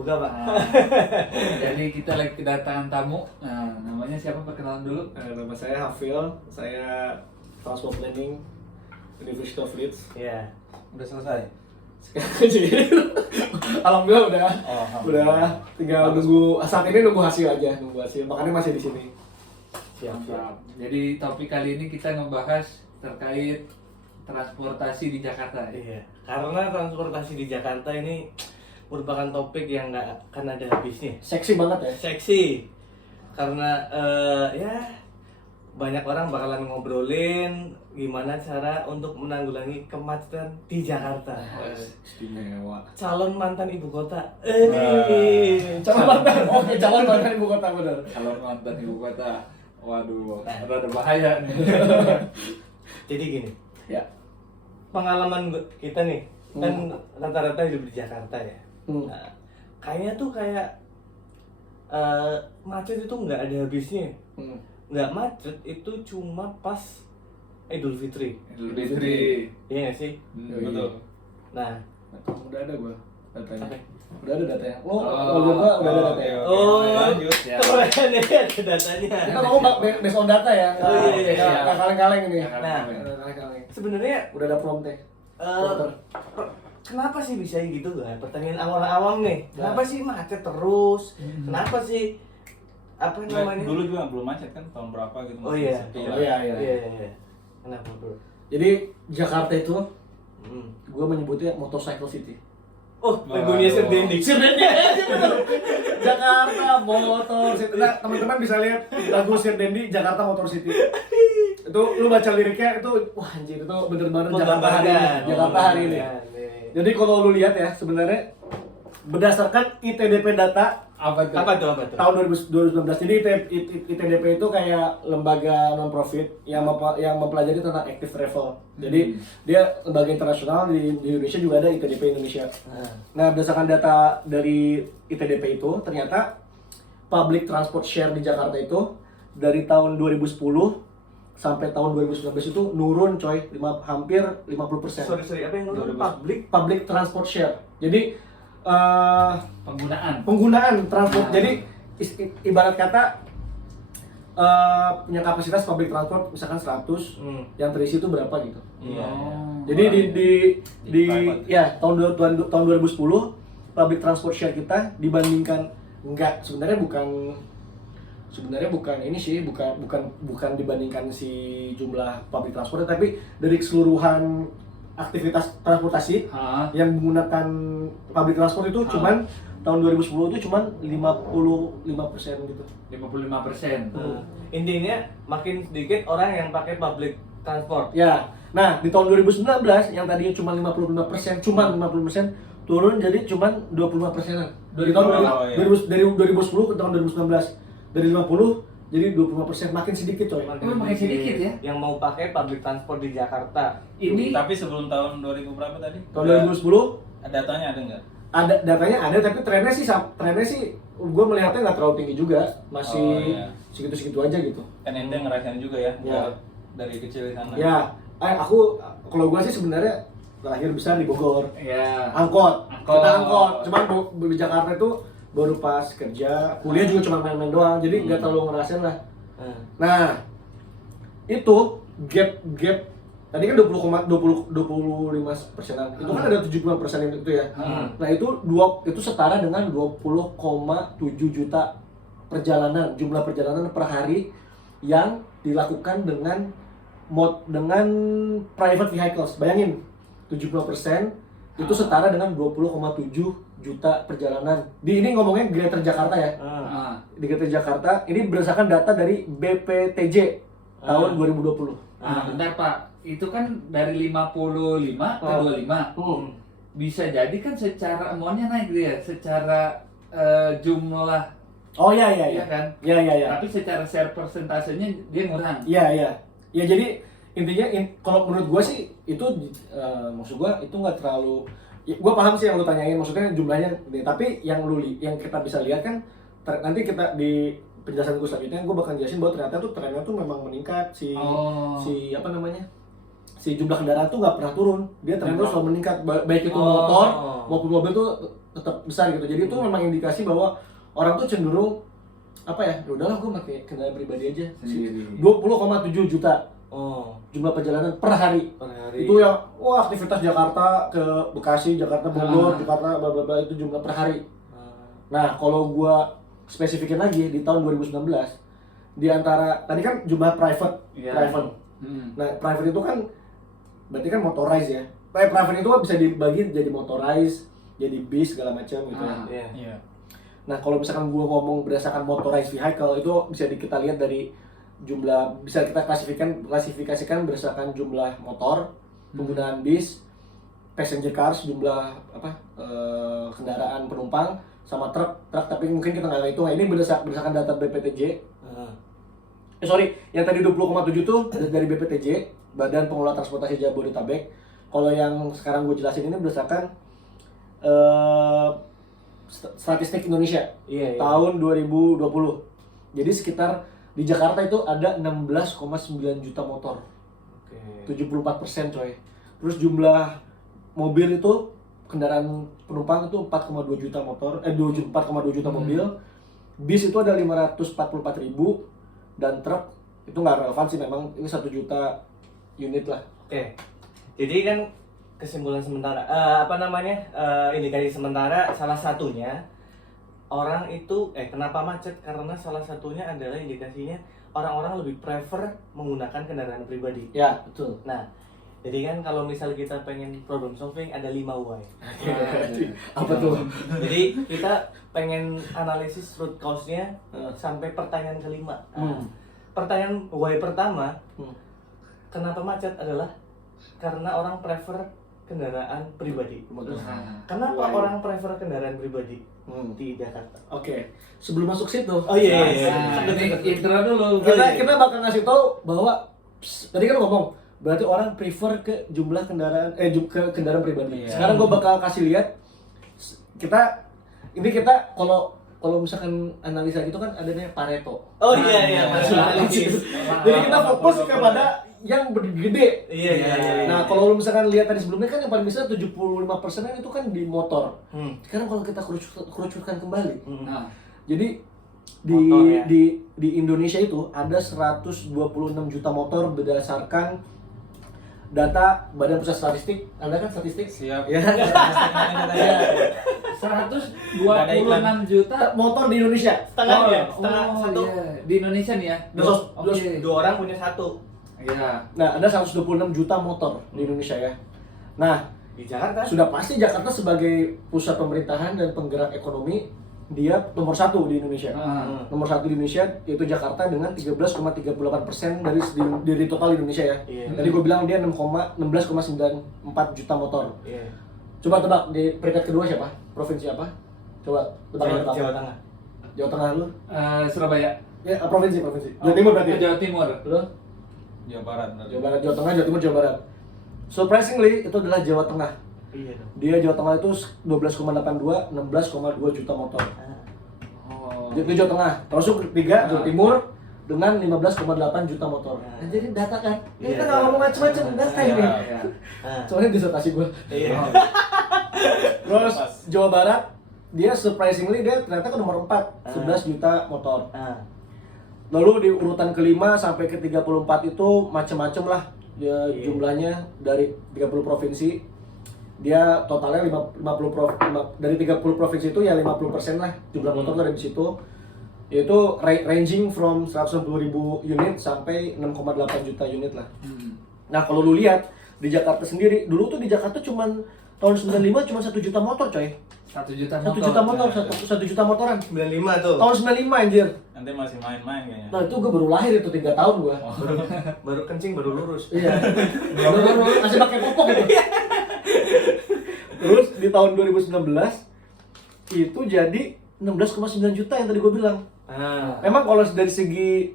Buka Pak. Jadi kita lagi kedatangan tamu. Nah, namanya siapa? Perkenalan dulu. Nama saya Hafil, saya Transport Planning University of Leeds. Iya. Udah selesai. Jadi, alhamdulillah udah tinggal Bagus. nunggu saat ini nunggu hasil aja, makanya masih di sini. Siap. Mantap. Jadi topik kali ini kita ngebahas terkait transportasi di Jakarta. Iya. Karena transportasi di Jakarta ini merupakan topik yang nggak akan ada habisnya. Seksi banget ya. Seksi. Karena ya banyak orang bakalan ngobrolin gimana cara untuk menanggulangi kemacetan di Jakarta. Istimewa. Calon mantan ibu kota. Calon mantan, oke calon mantan ibu kota bener. Kalau mantan ibu kota, waduh, ada bahaya nih. Jadi gini, Ya. pengalaman kita nih kan rata-rata hidup di Jakarta ya. Nah, kayaknya tuh kayak macet itu nggak ada habisnya. Nggak macet itu cuma pas Idul Fitri. Idul Fitri. Iya nggak sih? Betul. Nah, Udah ada gua datanya. Oke. Udah ada datanya. Lo Oh. kalau gua udah ada datanya. Oke, Oh. lanjut. Ya. keren ya ada datanya. Kita ngomong based on data ya. Oh, iya, iya. Nggak kaleng-kaleng ini. Nah, Kaleng-kaleng. sebenarnya Udah ada promptnya. kenapa sih bisa gitu kan? Pertanyaan awam-awam nih. Kenapa sih macet terus? Kenapa sih apa namanya? Dulu juga belum macet kan, tahun berapa gitu. Oh masih iya. sepi Oh lah. iya. Iya. Kenapa bro? Jadi Jakarta itu Hmm. gue menyebutnya motorcycle city. Oh, lagunya Sir Dendi. Jakarta Motor City. Nah, teman-teman bisa lihat lagu Sir Dendi Jakarta Motor City. Itu lu baca liriknya itu wah anjir itu bener-bener Jakarta hari ini. Jakarta hari ini. Jadi kalau lu lihat ya sebenarnya berdasarkan ITDP data Apa tuh? Apa tuh? tahun 2019. Jadi ITDP itu kayak lembaga non profit yang mempelajari tentang active travel. Jadi dia lembaga internasional di Indonesia juga ada ITDP Indonesia. Nah, berdasarkan data dari ITDP itu ternyata public transport share di Jakarta itu dari tahun 2010 sampai tahun 2019 itu nurun coy, hampir 50%. Sorry, apa yang ngomong Public transport share. Jadi Penggunaan. transport. Jadi ibarat kata punya kapasitas public transport misalkan 100, yang terisi itu berapa gitu. Iya. Jadi di private. ya tahun 2010 public transport share kita dibandingkan sebenarnya bukan ini sih, bukan dibandingkan si jumlah public transport, tapi dari keseluruhan aktivitas transportasi yang menggunakan public transport itu cuman tahun 2010 itu cuman 55% gitu. 55%. Intinya makin sedikit orang yang pakai public transport. Ya. Nah, di tahun 2019 yang tadinya cuma 55%, turun jadi cuma 25%-an. Dari tahun Oh, iya. dari 2010 ke tahun 2019. Dari 50 jadi 25%, makin sedikit coy. Makin sedikit ya? Yang mau pakai public transport di Jakarta. Ini Tapi sebelum tahun 2000 berapa tadi? Tahun 2010 Datanya ada nggak? ada datanya ada, tapi trennya sih gue melihatnya nggak terlalu tinggi juga, masih Oh, iya. segitu-segitu aja gitu. Kan ente ngerasain juga ya, Ya. dari kecil di sana. Ya, kalau gue sih sebenarnya lahir besar di Bogor. ya. Angkot. Angkot. Kita angkot. Cuman di Jakarta itu baru pas kerja, kuliah juga cuma main-main doang, jadi nggak terlalu ngerasain lah. Nah, itu gap tadi kan 25%-an. Itu kan ada 75% yang itu ya. Nah, itu setara dengan 20,7 juta perjalanan, jumlah perjalanan per hari yang dilakukan dengan private vehicles. Bayangin, 70% itu setara dengan 20,7 juta perjalanan. Ini ngomongnya Greater Jakarta ya. Di Greater Jakarta, ini berdasarkan data dari BPTJ tahun 2020. Bentar Pak, itu kan dari 55 ke 25. Bisa jadi kan secara amount-nya naik dia, secara jumlah. Oh iya kan? Iya. Tapi secara share persentasenya dia ngurang. Iya. Ya jadi intinya kalau menurut gua sih itu maksud gua itu nggak terlalu. Gua paham sih yang lu tanyain, maksudnya jumlahnya, tapi yang kita bisa lihat kan nanti kita di penjelasan gue selanjutnya gue bakal jelasin bahwa ternyata tuh trennya tuh memang meningkat si apa namanya si jumlah kendaraan tuh nggak pernah turun, dia trennya selalu meningkat, baik itu Oh. motor maupun mobil tuh tetap besar gitu. Jadi itu memang indikasi bahwa orang tuh cenderung apa ya, udahlah gue pakai kendaraan pribadi aja. Sendiri. 20,7 juta Oh, jumlah perjalanan per hari. per hari. Itu yang wah aktivitas Jakarta ke Bekasi, Jakarta Bogor, Jakarta bla bla bla, itu jumlah per hari. Nah, kalau gua spesifikin lagi di tahun 2019 di antara tadi kan jumlah private. Nah, private itu kan berarti kan motorized ya. Private itu kan bisa dibagi jadi motorized, jadi bis segala macam gitu ya. Iya. Iya. Nah, kalau misalkan gua ngomong berdasarkan motorized vehicle itu bisa kita lihat dari jumlah, bisa kita klasifikasikan berdasarkan jumlah motor, penggunaan bis, passenger cars, jumlah kendaraan penumpang, sama truk, tapi mungkin kita nggak hitung. Ini berdasarkan data BPTJ. Yang tadi 20,7 tuh dari BPTJ, Badan Pengelola Transportasi Jabodetabek. Kalau yang sekarang gue jelasin ini berdasarkan statistik Indonesia Iya, iya. tahun 2020. Jadi sekitar di Jakarta itu ada 16,9 juta motor, Oke. 74% coy. Terus jumlah mobil itu, kendaraan penumpang itu 4,2 juta motor, 4,2 juta mobil. Bis itu ada 544.000 dan truk itu nggak relevan sih, memang ini 1 juta unit lah. Oke. Jadi kan kesimpulan sementara indikasi sementara salah satunya orang itu kenapa macet, karena salah satunya adalah indikasinya orang-orang lebih prefer menggunakan kendaraan pribadi. Ya, betul. Nah, jadi kan kalau misal kita pengen problem solving ada 5 why. Apa tuh? Jadi kita pengen analisis root cause-nya sampai pertanyaan kelima. Nah, pertanyaan why pertama, kenapa macet adalah karena orang prefer kendaraan pribadi. Kenapa orang prefer kendaraan pribadi di Jakarta? Oke, sebelum masuk situ. Oh iya. Nah, ini intro dulu. Kita bakal ngasih tahu bahwa tadi kan ngomong berarti orang prefer ke jumlah kendaraan ke kendaraan pribadi. Iya. Sekarang gue bakal kasih lihat kita kalau misalkan analisa gitu kan adanya Pareto. Oh iya. Jadi kita fokus kepada yang gede. Iya. Nah, kalau lu misalkan lihat tadi sebelumnya kan yang paling besar 75% itu kan di motor. Sekarang kalau kita kerucutkan kembali. Nah, Jadi Motor, ya? di Indonesia itu ada 126 juta motor berdasarkan data Badan Pusat Statistik. Anda kan statistik? Siap. Ya. 126 juta Motor di Indonesia. Setengahnya, setengah satu. iya. Di Indonesia nih ya. Dua orang punya satu. Iya. Nah, ada 126 juta motor di Indonesia ya. Nah, Di Jakarta sudah pasti Jakarta sebagai pusat pemerintahan dan penggerak ekonomi, dia nomor 1 di Indonesia. Nomor 1 di Indonesia yaitu Jakarta dengan 13,38% dari total Indonesia ya. Iya. Tadi gue bilang dia 16,94 juta motor. Iya. Coba tebak di peringkat kedua siapa? Provinsi apa? Coba tebak. Jawa Tengah. Jawa Tengah lu? Surabaya. Ya, provinsi. Jawa Timur berarti. Jawa Timur. Lu? Jawa Barat. Jawa Barat, Jawa Tengah, Jawa Timur, Jawa Barat. Surprisingly itu adalah Jawa Tengah. Iya dong. Dia Jawa Tengah itu 12,82, 16,2 juta motor. Oh. Itu Jawa Tengah. Terus ketiga Jawa Timur dengan 15,8 juta motor. Nah, jadi data kan. Iya, Kita nggak ngomong macam-macam, data ini. Ya. Soalnya disertasi gue. Iya. Terus Jawa Barat dia surprisingly dia ternyata ke nomor 4, 11 juta motor. Lalu di urutan kelima sampai ke 34 itu macam-macam lah ya, jumlahnya dari 30 provinsi. Dia totalnya 50 dari 30 provinsi itu ya 50% lah jumlah motor tuh ada di situ. Yaitu ranging from 160.000 unit sampai 6,8 juta unit lah. Nah, kalau lu lihat di Jakarta sendiri, dulu tuh di Jakarta cuman tahun 95 cuma 1 juta motor, coy. 1 juta 1 motor. juta motor, 1 juta motoran. 95 tuh. Tahun 95 anjir. Nanti masih main-main kayaknya. Nah, itu gue baru lahir itu 3 tahun gua. Baru kencing baru lurus. Iya. Baru masih pakai popok gitu. Terus di tahun 2019 itu jadi 16,9 juta yang tadi gue bilang. Memang kalau dari segi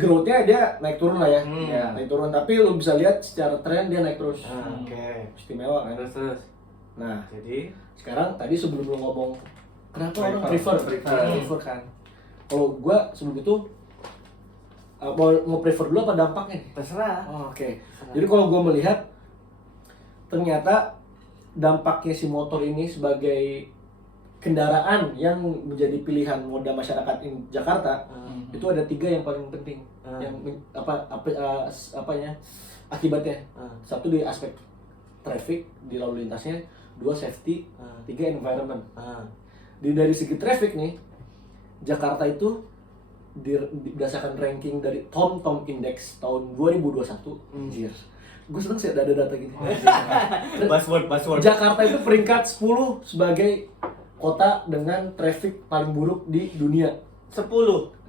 growth-nya dia naik turun lah ya. Ya. Naik turun, tapi lu bisa lihat secara tren dia naik terus. Oke. Istimewa kan. Terus. Nah, Jadi sekarang tadi sebelum lu ngomong kenapa orang Prefer prefer kan. Kalau gua sebelum itu mau prefer dulu apa dampaknya? Terserah. Oh, oke. Jadi kalau gue melihat ternyata dampaknya si motor ini sebagai kendaraan yang menjadi pilihan moda masyarakat Jakarta itu ada 3 yang paling penting. Yang akibatnya. Satu di aspek traffic di lalu lintasnya, 2 safety, 3 environment. Dari segi traffic nih, Jakarta itu berdasarkan ranking dari TomTom Index tahun 2021. Anjir. Gue seneng sih ada data gini. Buzzword. Jakarta itu peringkat 10 sebagai kota dengan traffic paling buruk di dunia. 10.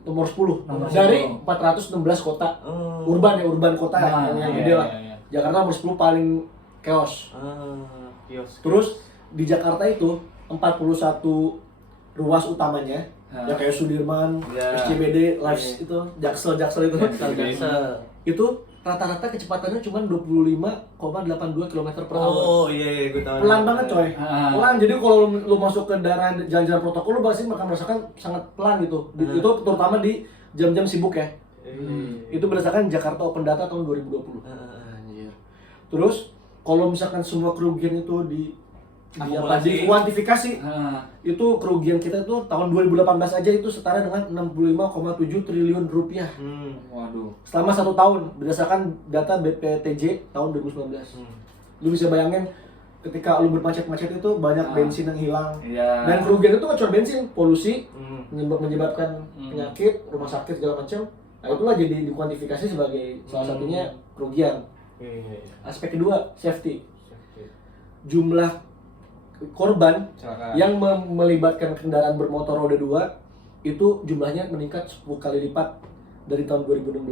Nomor 10 Nomor dari 10. 416 kota urban kota yang gede lah. Jakarta nomor 10 paling chaos. Kios. Terus di Jakarta itu 41 ruas utamanya, ya kayak Sudirman, SCBD, Lives itu, Jaksel itu. Itu rata-rata kecepatannya cuma 25,82 km/h. Oh iya, gue tahu. Pelan banget coy. Pelan. Jadi kalau lu masuk ke daerah jalan-jalan protokol lu pasti akan merasakan sangat pelan gitu. Itu terutama di jam-jam sibuk ya. Itu berdasarkan Jakarta Open Data tahun 2020. Anjir. Terus kalau misalkan semua kerugian itu dikuantifikasi, itu kerugian kita itu tahun 2018 aja itu setara dengan 65,7 triliun rupiah. Waduh. Selama 1 tahun berdasarkan data BPTJ tahun 2019. Lu bisa bayangin ketika lu bermacet-macet itu banyak bensin yang hilang. Dan kerugian itu nggak cuma bensin, polusi, menyebabkan penyakit, rumah sakit segala macam. Nah itulah jadi dikuantifikasi sebagai salah satunya kerugian. Aspek kedua, safety. Jumlah korban yang melibatkan kendaraan bermotor roda 2 itu jumlahnya meningkat 10 kali lipat dari tahun 2016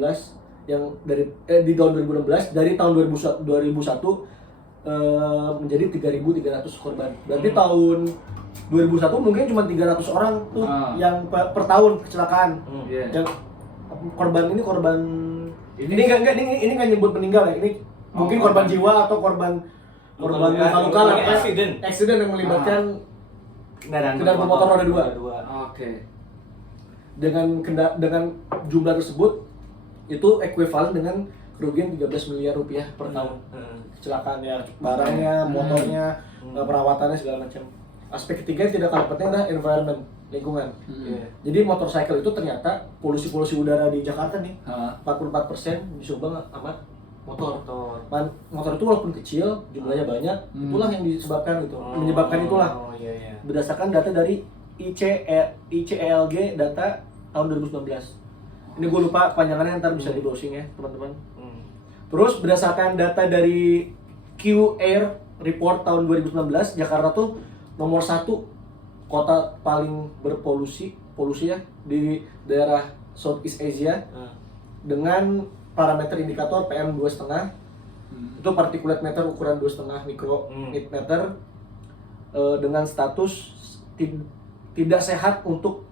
di tahun 2016 dari tahun 2001 menjadi 3.300 korban. Berarti tahun 2001 mungkin cuma 300 orang tuh yang per tahun kecelakaan. Yang korban ini nggak nyebut meninggal ya. Ini mungkin korban jiwa atau korban luka-luka lah, accident yang melibatkan kendaraan bermotor roda 2. Oke. Dengan jumlah tersebut itu ekuivalen dengan kerugian 13 miliar rupiah per tahun. Kecelakaan ya, barangnya, motornya, perawatannya segala macam. Aspek ketiga yang tidak kalah penting adalah environment, lingkungan. Jadi motorcycle itu ternyata polusi udara di Jakarta nih 44% disumbang sama motor itu walaupun kecil jumlahnya banyak, itulah yang menyebabkan itulah. Berdasarkan data dari ICELG data tahun 2019. Ini gue lupa kepanjangannya, ntar bisa di browsing ya teman-teman. Terus berdasarkan data dari Q-Air Report tahun 2019, Jakarta tuh nomor 1 kota paling berpolusi ya di daerah Southeast Asia dengan parameter indikator PM 2,5 itu partikulat meter ukuran 2,5 mikrometer dengan status tidak sehat untuk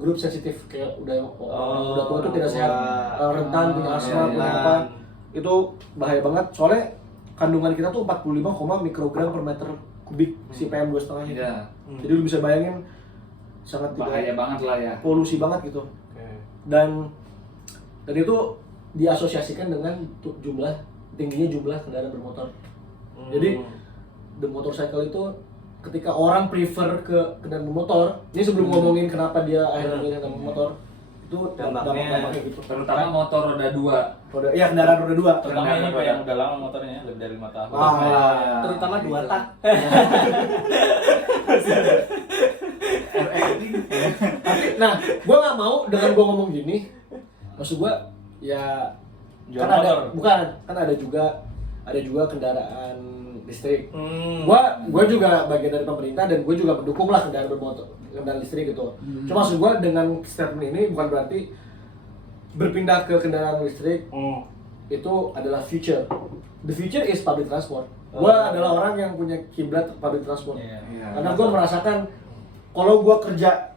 grup sensitif kayak udah tua itu tidak sehat, rentan, punya asma, punya apa, itu bahaya banget soalnya kandungan kita tuh 45, mikrogram per meter kubik si PM 2,5 itu. Jadi lu bisa bayangin sangat bahaya banget lah ya, polusi banget gitu. Dan itu diasosiasikan dengan tingginya jumlah kendaraan bermotor. Jadi the motorcycle itu ketika orang prefer ke kendaraan bermotor, ini sebelum ngomongin kenapa dia akhirnya milih kendaraan bermotor, itu dampaknya gitu. Terutama motor roda 2. Iya, kendaraan roda 2. Terutama ini Pak yang udah lama motornya, lebih dari 5 tahun. Terutama 2 tak. Nah, gue nggak mau dengan gue ngomong gini. Maksud gue ya Jual kan motor. ada juga kendaraan listrik. Gua juga bagian dari pemerintah dan gue juga mendukung lah kendaraan listrik gitu. Cuma maksud gue dengan statement ini bukan berarti berpindah ke kendaraan listrik itu adalah future. The future is public transport. Gue adalah orang yang punya kiblat public transport. Karena gue merasakan kalau gue kerja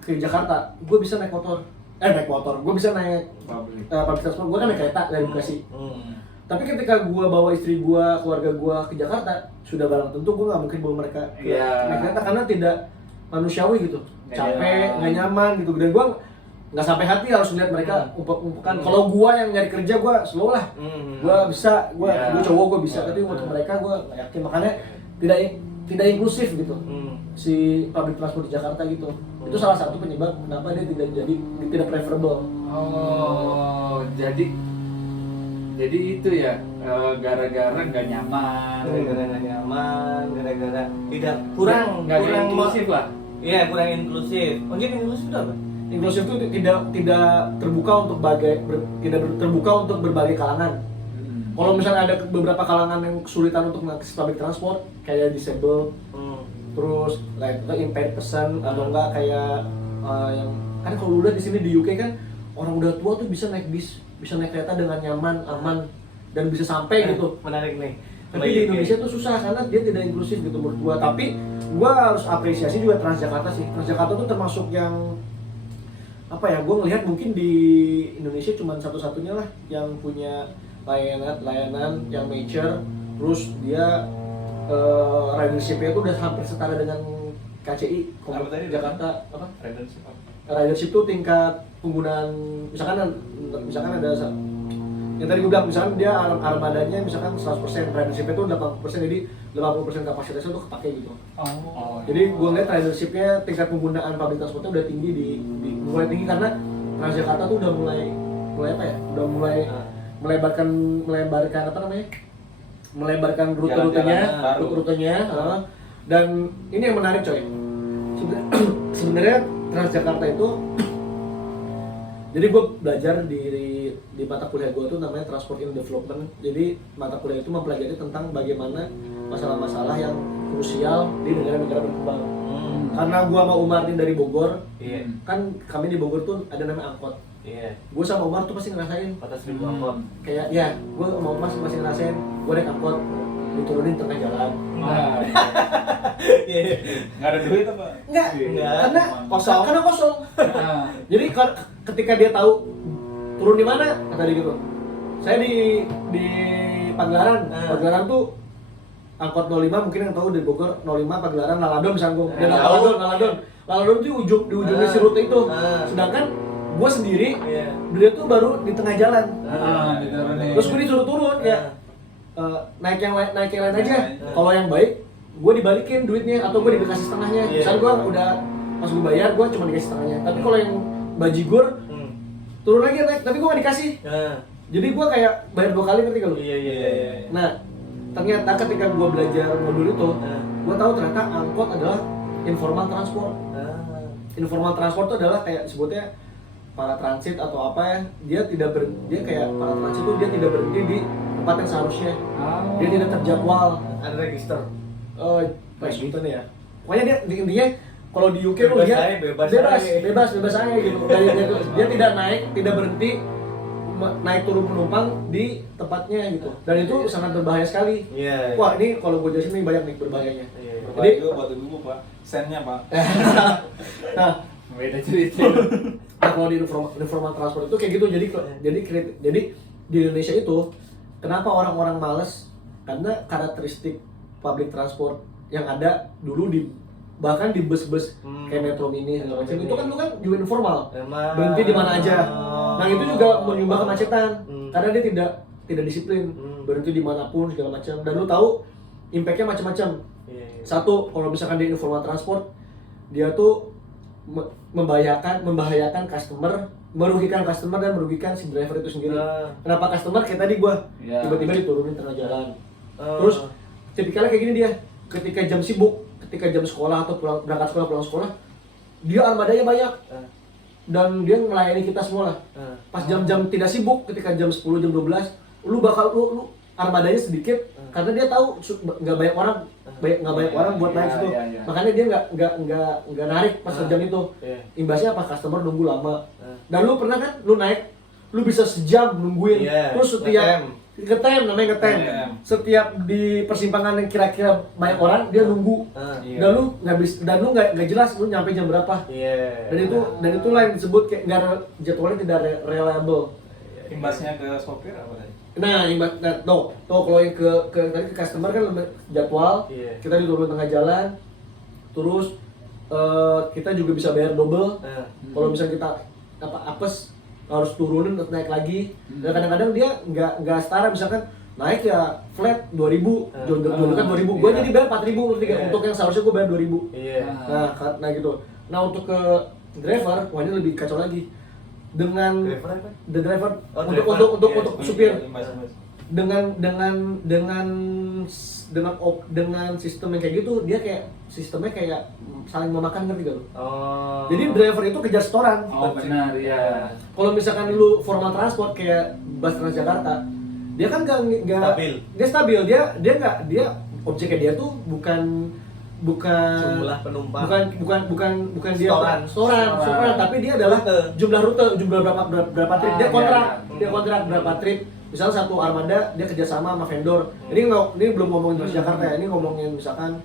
ke Jakarta, gue bisa naik motor. Gue bisa naik public transport. Gue kan naik kereta dari Bekasi. Tapi ketika gue bawa istri gue, keluarga gue ke Jakarta, sudah barang tentu gue nggak mungkin bawa mereka naik kereta karena tidak manusiawi gitu. Capek, nggak nyaman gitu. Dan gue nggak sampai hati harus lihat mereka umpuk-umpukan. Kalau gua yang nyari kerja gua slow lah, gua bisa, gua cowok gua bisa, tapi untuk mereka gua nggak yakin, makanya tidak inklusif gitu si public transport di Jakarta gitu. Itu salah satu penyebab kenapa dia tidak preferable. Oh, jadi itu ya, gara-gara nggak nyaman, gara-gara nggak nyaman, gara-gara tidak kurang inklusif lah. Iya, kurang inklusif. Mungkin inklusif itu apa? Inklusif itu tidak terbuka untuk terbuka untuk berbagai kalangan. Kalau misalnya ada beberapa kalangan yang kesulitan untuk mengakses public transport, kayak disable, terus like impaired person, atau enggak kayak yang kan kalau lu lihat di sini di UK kan orang udah tua tuh bisa naik bis, bisa naik kereta dengan nyaman, aman, dan bisa sampai gitu. Menarik nih. Tapi di Indonesia tuh susah karena dia tidak inklusif gitu menurut gua. Tapi gua harus apresiasi juga Transjakarta sih. Transjakarta tuh termasuk yang apa ya? Gua ngelihat mungkin di Indonesia cuma satu-satunya lah yang punya layanan yang mature, terus dia ridership-nya tuh udah hampir setara dengan KCI Jakarta apa? Ridership tuh tingkat penggunaan misalkan ada yang tadi gue bilang, misalkan dia armadanya misalkan 100%, ridership-nya tuh 80%, jadi 80% kapasitasnya tuh kepake gitu. Jadi gue ngeliat ridership-nya tingkat penggunaan public transportnya udah tinggi mulai tinggi karena Transjakarta tuh udah mulai apa ya? Udah mulai melebarkan apa namanya? Melebarkan rute-rutenya, dan ini yang menarik coy. Sebenarnya Transjakarta itu jadi gue belajar di mata kuliah gue tuh namanya Transport in Development. Jadi mata kuliah itu mempelajari tentang bagaimana masalah-masalah yang krusial di negara-negara berkembang. Karena gue sama Umartin dari Bogor, kan kami di Bogor tuh ada namanya angkot. Gue sama Umar tuh pasti ngerasain Batas 1000 angkot. kayak ya, gue sama Umar masih ngerasain gue naik angkot diturunin tengah jalan. Nggak ada duit apa? Enggak, karena Kosong. kosong. Jadi ketika dia tahu turun di mana, kata dia gitu. Saya di Pagelaran. Pagelaran tuh angkot 05, mungkin yang tahu di Bogor 05 Pagelaran Laladon misalnya gue. Dia Laladon tuh di ujungnya si rute itu. Sedangkan gue sendiri, dia tuh baru di tengah jalan. Terus gue disuruh turun ya. Naik yang lain aja. Kalau yang baik, gue dibalikin duitnya atau gue dikasih setengahnya. Misalnya gue udah pas gue bayar, gue cuma dikasih setengahnya. Tapi kalau yang bajigur, turun lagi naik, tapi gue gak dikasih. Jadi gue kayak bayar 2 kali, ngerti gak lu? Iya. Nah, ternyata ketika gue belajar modul itu, gue tahu ternyata angkot adalah informal transport. Informal transport itu adalah kayak sebutnya para transit atau apa ya, dia kayak para transit itu dia tidak berhenti di tempat yang seharusnya. Dia tidak terjadwal. Ada register. Sebutan ya. Pokoknya intinya kalau di UK lu lihat bebas aja gitu. Dia tidak tidak berhenti naik turun penumpang di tempatnya gitu. Dan itu sangat berbahaya sekali. Wah, ini kalau gue jelasin nih banyak nih berbahayanya. Jadi buat ibu Pak, sennya Pak. Nah, Beda cerita. nah kalau di informal transport itu kayak gitu. Jadi di Indonesia itu kenapa orang-orang males? Karena karakteristik public transport yang ada dulu bahkan di bus-bus kayak Metro Mini segala macam itu kan lu kan juga informal, berhenti di mana aja. Nah itu juga menyumbang kemacetan karena dia tidak disiplin, berhenti dimanapun segala macam. Dan lu tahu impactnya macam-macam. Satu, kalau misalkan di informal transport, dia tuh membahayakan customer, merugikan customer dan merugikan si driver itu sendiri. Kenapa customer? Kayak tadi gua tiba-tiba diturunin tengah jalan. Terus tipikalnya kayak gini dia, ketika jam sibuk, ketika jam sekolah atau berangkat sekolah pulang sekolah, dia armadanya banyak dan dia melayani kita semua lah. Pas jam-jam tidak sibuk, ketika jam 10, jam 12, lu armadanya sedikit karena dia tahu nggak banyak orang buat naik situ. Makanya dia nggak narik pas jam itu. Imbasnya apa? Customer nunggu lama. Dan lu pernah kan lu naik, lu bisa sejam nungguin. Terus setiap namanya ngetem. Setiap di persimpangan yang kira-kira banyak orang dia nunggu. Dan lu nggak jelas lu nyampe jam berapa. Dan itulah yang disebut kayak jadwalnya tidak reliable. Imbasnya ke sopir apa tadi? Nah, kalau yang ke customer kan jadwal, kita diturun tengah jalan, terus kita juga bisa bayar double. Kalau misalnya kita apes, harus turunin terus naik lagi. Dan kadang-kadang dia nggak setara, misalkan naik ya flat 2.000, jual kan 2.000, gue jadi bayar 4.000 untuk yang seharusnya gue bayar 2.000. Nah gitu. Nah untuk ke driver, wah ini lebih kacau lagi. Dengan the driver untuk supir, dengan sistem yang kayak gitu, dia kayak sistemnya kayak saling memakan, ngerti gak lu? Jadi driver itu kejar setoran. Benar ya. Kalau misalkan lu formal transport kayak bus Transjakarta, dia kan nggak stabil. Dia stabil, dia objeknya dia tuh bukan jumlah penumpang, bukan dia setoran, tapi dia adalah jumlah rute, jumlah berapa trip, dia kontrak berapa trip. Misalnya satu armada dia kerjasama sama vendor. Ini belum ngomongin Transjakarta ya, ini ngomongin misalkan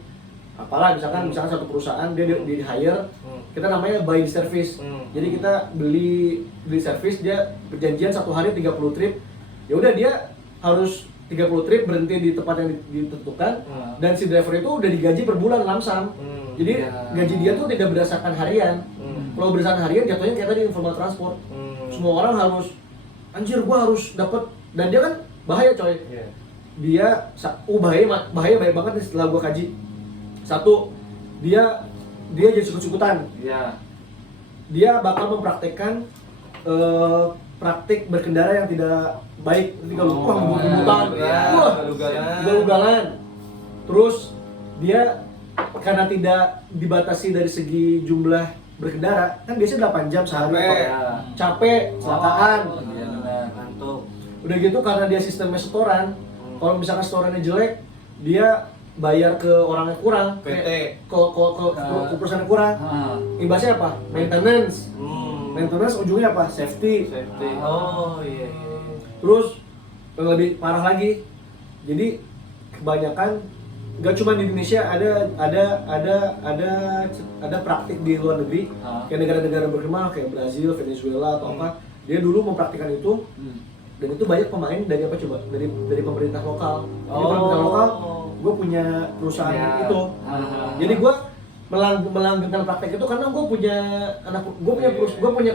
misalkan satu perusahaan dia di hire, kita namanya buying service. Jadi kita beli service, dia perjanjian satu hari 30 trip. Ya udah dia harus 30 trip berhenti di tempat yang ditentukan, dan si driver itu udah digaji per bulan lamsam. Jadi gaji dia tuh tidak berdasarkan harian. Kalau berdasarkan harian jatuhnya kayak tadi informal transport. Semua orang harus anjir gua harus dapat, dan dia kan bahaya coy. Dia bahaya banget nih setelah gua kaji. Satu, dia jadi sikut-sikutan. Dia bakal mempraktekkan praktik berkendara yang tidak baik, ketika ngebut-ngebutan, ugal-ugalan. Terus dia karena tidak dibatasi dari segi jumlah berkendara, kan biasanya 8 jam sehari, capek, kecelakaan. Udah gitu karena dia sistemnya setoran, kalau misalkan setorannya jelek, dia bayar ke orang yang kurang, PT, ke perusahaan yang kurang. Imbasnya apa? Maintenance. Maintenance ujungnya apa? Safety. Oh iya. Terus yang lebih parah lagi, jadi kebanyakan nggak cuma di Indonesia, ada praktik di luar negeri, kayak negara-negara berkembang kayak Brazil, Venezuela atau apa, dia dulu mempraktikkan itu. Dan itu banyak pemain dari apa coba? Dari pemerintah lokal. Jadi pemerintah lokal, gue punya perusahaan itu. Jadi gue melanggengkan praktek itu karena gue punya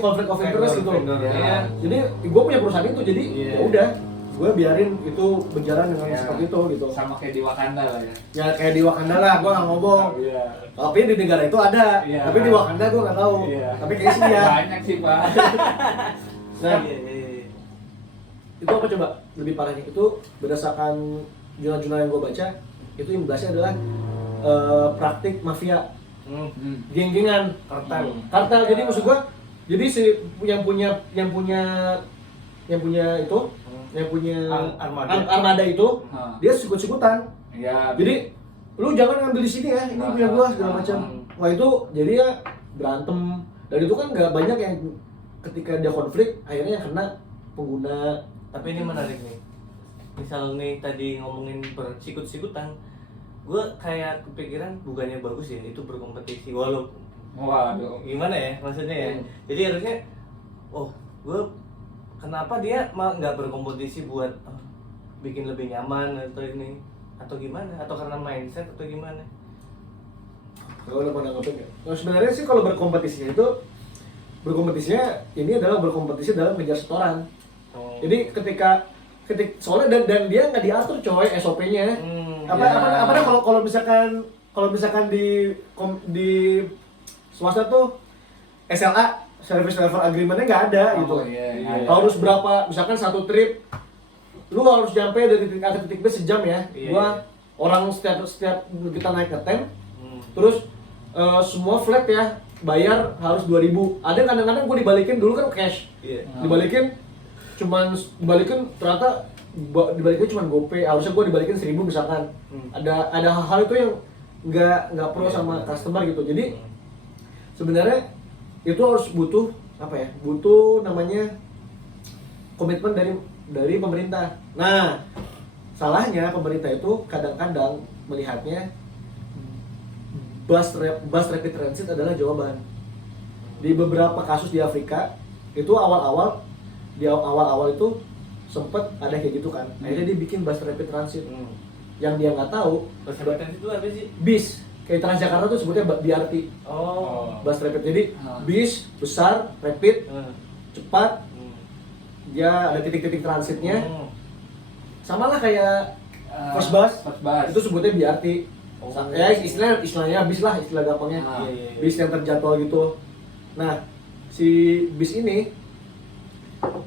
konflik of interest gitu. Jadi gue punya perusahaan itu, jadi ya udah gue biarin itu berjalan dengan seperti itu gitu. Sama kayak di Wakanda lah ya. Ya kayak di Wakanda lah, gue nggak ngomong. Tapi di negara itu ada, tapi di Wakanda gue nggak tahu. Tapi kayaknya sih ya. Banyak sih pak. Nah, itu apa coba lebih parahnya itu berdasarkan jurnal-jurnal yang gue baca, itu imbasnya adalah praktik mafia, geng-gengan, kartel. Jadi maksud gue, jadi si yang punya armada itu, dia sikut-sikutan. Jadi lu jangan ngambil di sini ya, ini punya gua segala macam. Wah itu jadi ya berantem, dan itu kan nggak banyak yang ketika dia konflik akhirnya yang kena pengguna. Tapi ini menarik nih. Misal nih tadi ngomongin bersikut-sikutan, gue kayak kepikiran bukannya bagus ya itu berkompetisi, walau gimana ya maksudnya ya. Jadi harusnya gue kenapa dia nggak berkompetisi buat bikin lebih nyaman atau ini atau gimana, atau karena mindset atau gimana? Kalau udah pada ngapain ya? Nah, sebenarnya sih kalau berkompetisinya ini adalah berkompetisi dalam mengejar setoran. Jadi ketika soalnya dan dia nggak diatur coy SOP-nya. Apa kalau misalkan di swasta tuh SLA, service level agreement-nya nggak ada gitu. Harus berapa, misalkan satu trip lu harus nyampe dari titik A ke titik B sejam ya. Orang setiap kita naik ngetem, terus semua flat ya, bayar harus 2.000. Ada kadang-kadang gue dibalikin dulu kan cash. Dibalikin ternyata dibalikin cuman GoPay, harusnya gue dibalikin 1.000 misalkan. Ada hal-hal itu yang nggak pro sama customer gitu. Jadi sebenarnya itu harus butuh namanya komitmen dari pemerintah. Nah, salahnya pemerintah itu kadang-kadang melihatnya bus rapid transit adalah jawaban. Di beberapa kasus di Afrika itu awal-awal itu sempet ada kayak gitu kan. Akhirnya dia bikin bus rapid transit. Yang dia nggak tahu Bus rapid transit itu apa sih? bis. Kayak Transjakarta tuh sebutnya BRT. Bus rapid. Jadi bis besar rapid. cepat, dia ada titik-titik transitnya, sama lah kayak first bus, itu sebutnya BRT. Ya istilahnya bis lah, istilah gampangnya, bis yang terjadwal gitu. Nah, si bis ini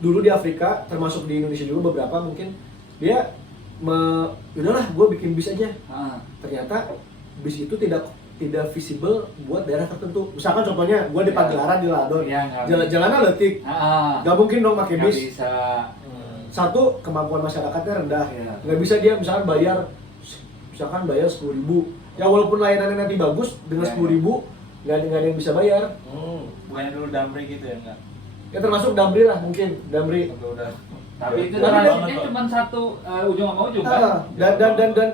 dulu di Afrika, termasuk di Indonesia juga beberapa mungkin, dia yaudahlah gue bikin bis aja. Ternyata bis itu tidak visible buat daerah tertentu. Misalkan contohnya gue di Pagelaran di Ladon, jalannya letik, gak mungkin dong pakai bis. Satu, kemampuan masyarakatnya rendah, nggak bisa dia misalkan bayar 10.000, ya walaupun layanannya nanti bagus dengan 10.000 nggak ada yang bisa bayar. Bukannya dulu Damri gitu ya enggak? Ya termasuk Damri lah mungkin, Damri. Udah. Tapi itu transitnya cuma satu ujung sama ujung kan?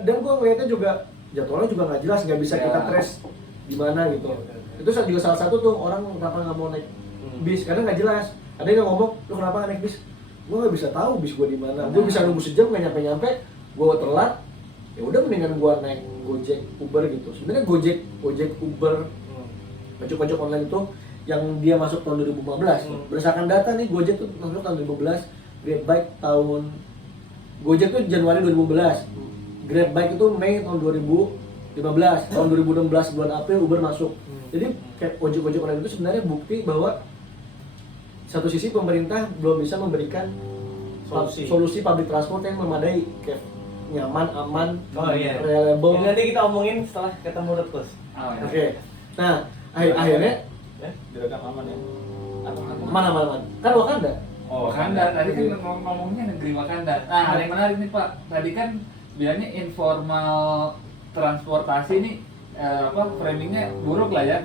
Dan gue ngeliatnya juga jadwalnya juga nggak jelas, nggak bisa kita trace di mana gitu. Itu juga salah satu tuh orang kenapa nggak mau naik bis karena nggak jelas. Ada yang ngomong, lu kenapa nggak naik bis? Gue nggak bisa tahu bis gue di mana. Gue bisa nunggu sejam nggak nyampe, gue telat. Ya udah mendingan gue naik Gojek, Uber gitu. Sebenarnya Gojek, Uber, ojek online itu yang dia masuk tahun 2015. Berdasarkan data nih, Gojek tuh masuk tahun 2015, GrabBike Gojek tuh Januari 2015, GrabBike itu Mei tahun 2015, tahun 2016 bulan April Uber masuk. Jadi kayak ojek online itu sebenarnya bukti bahwa satu sisi pemerintah belum bisa memberikan solusi public transport yang memadai, kayak nyaman, aman, reliable. Ini nanti kita omongin setelah ketemu road course. Oke. Nah, akhirnya Direkam aman ya. Aman. Kan Wakanda. Wakanda, tadi kan ngomongnya negeri Wakanda. Nah, ada yang menarik nih Pak. Tadi kan bilangnya informal transportasi nih framingnya buruk lah ya.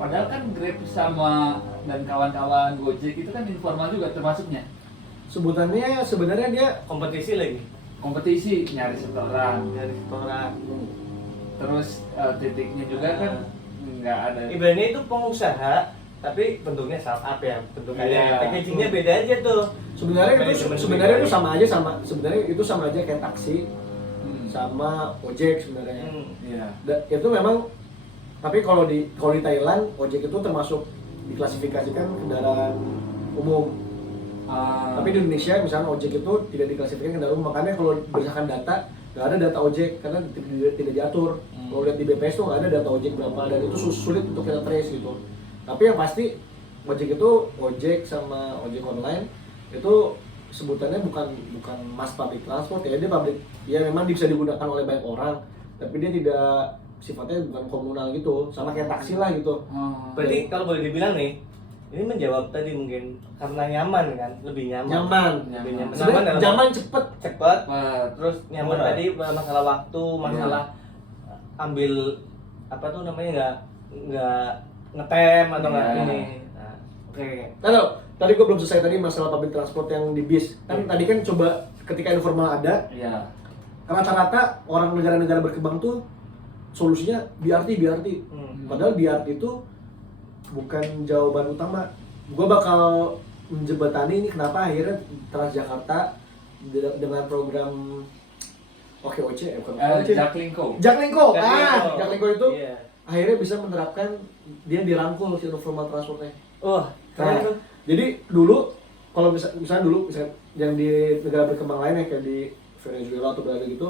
Padahal kan Grab sama dan kawan-kawan Gojek itu kan informal juga termasuknya. Sebutannya sebenarnya dia Kompetisi lagi. Kompetisi nyari setoran. Terus titiknya juga kan nggak ada. Ibaratnya itu pengusaha, tapi bentuknya startup ya, bentuknya packagingnya beda aja tuh. Sebenarnya itu sama aja kayak taksi sama ojek sebenarnya. Itu memang, tapi kalau di Thailand ojek itu termasuk diklasifikasikan kendaraan umum. Tapi di Indonesia misalnya ojek itu tidak diklasifikasikan kendaraan umum, makanya kalau berdasarkan data nggak ada data ojek karena tidak diatur. Kalau lihat di BPS tuh nggak ada data ojek berapa, dan itu sulit untuk kita trace gitu. Tapi yang pasti ojek sama ojek online itu sebutannya bukan mass public transport ya, dia public ya, memang bisa digunakan oleh banyak orang, tapi dia tidak sifatnya bukan komunal gitu, sama kayak taksi lah gitu. Berarti kalau boleh dibilang nih, ini menjawab tadi mungkin karena nyaman kan, lebih nyaman. Sebenarnya nyaman cepet. Terus nyaman tadi masalah waktu, masalah ambil apa tuh namanya nggak ngetem atau nggak ini. Nah, oke. Nah, tadi gue belum selesai tadi masalah public transport yang di bis. Kan tadi kan coba ketika informal ada. Rata-rata orang negara-negara berkembang tuh solusinya BRT. Padahal BRT itu bukan jawaban utama. Gue bakal menjembatani ini kenapa akhirnya Transjakarta dengan program Jaklingko. Jaklingko itu akhirnya bisa menerapkan, dia dirangkul si informal transportnya. Keren tuh. Jadi dulu kalau misalnya yang di negara berkembang lainnya kayak di Venezuela atau Brazil gitu,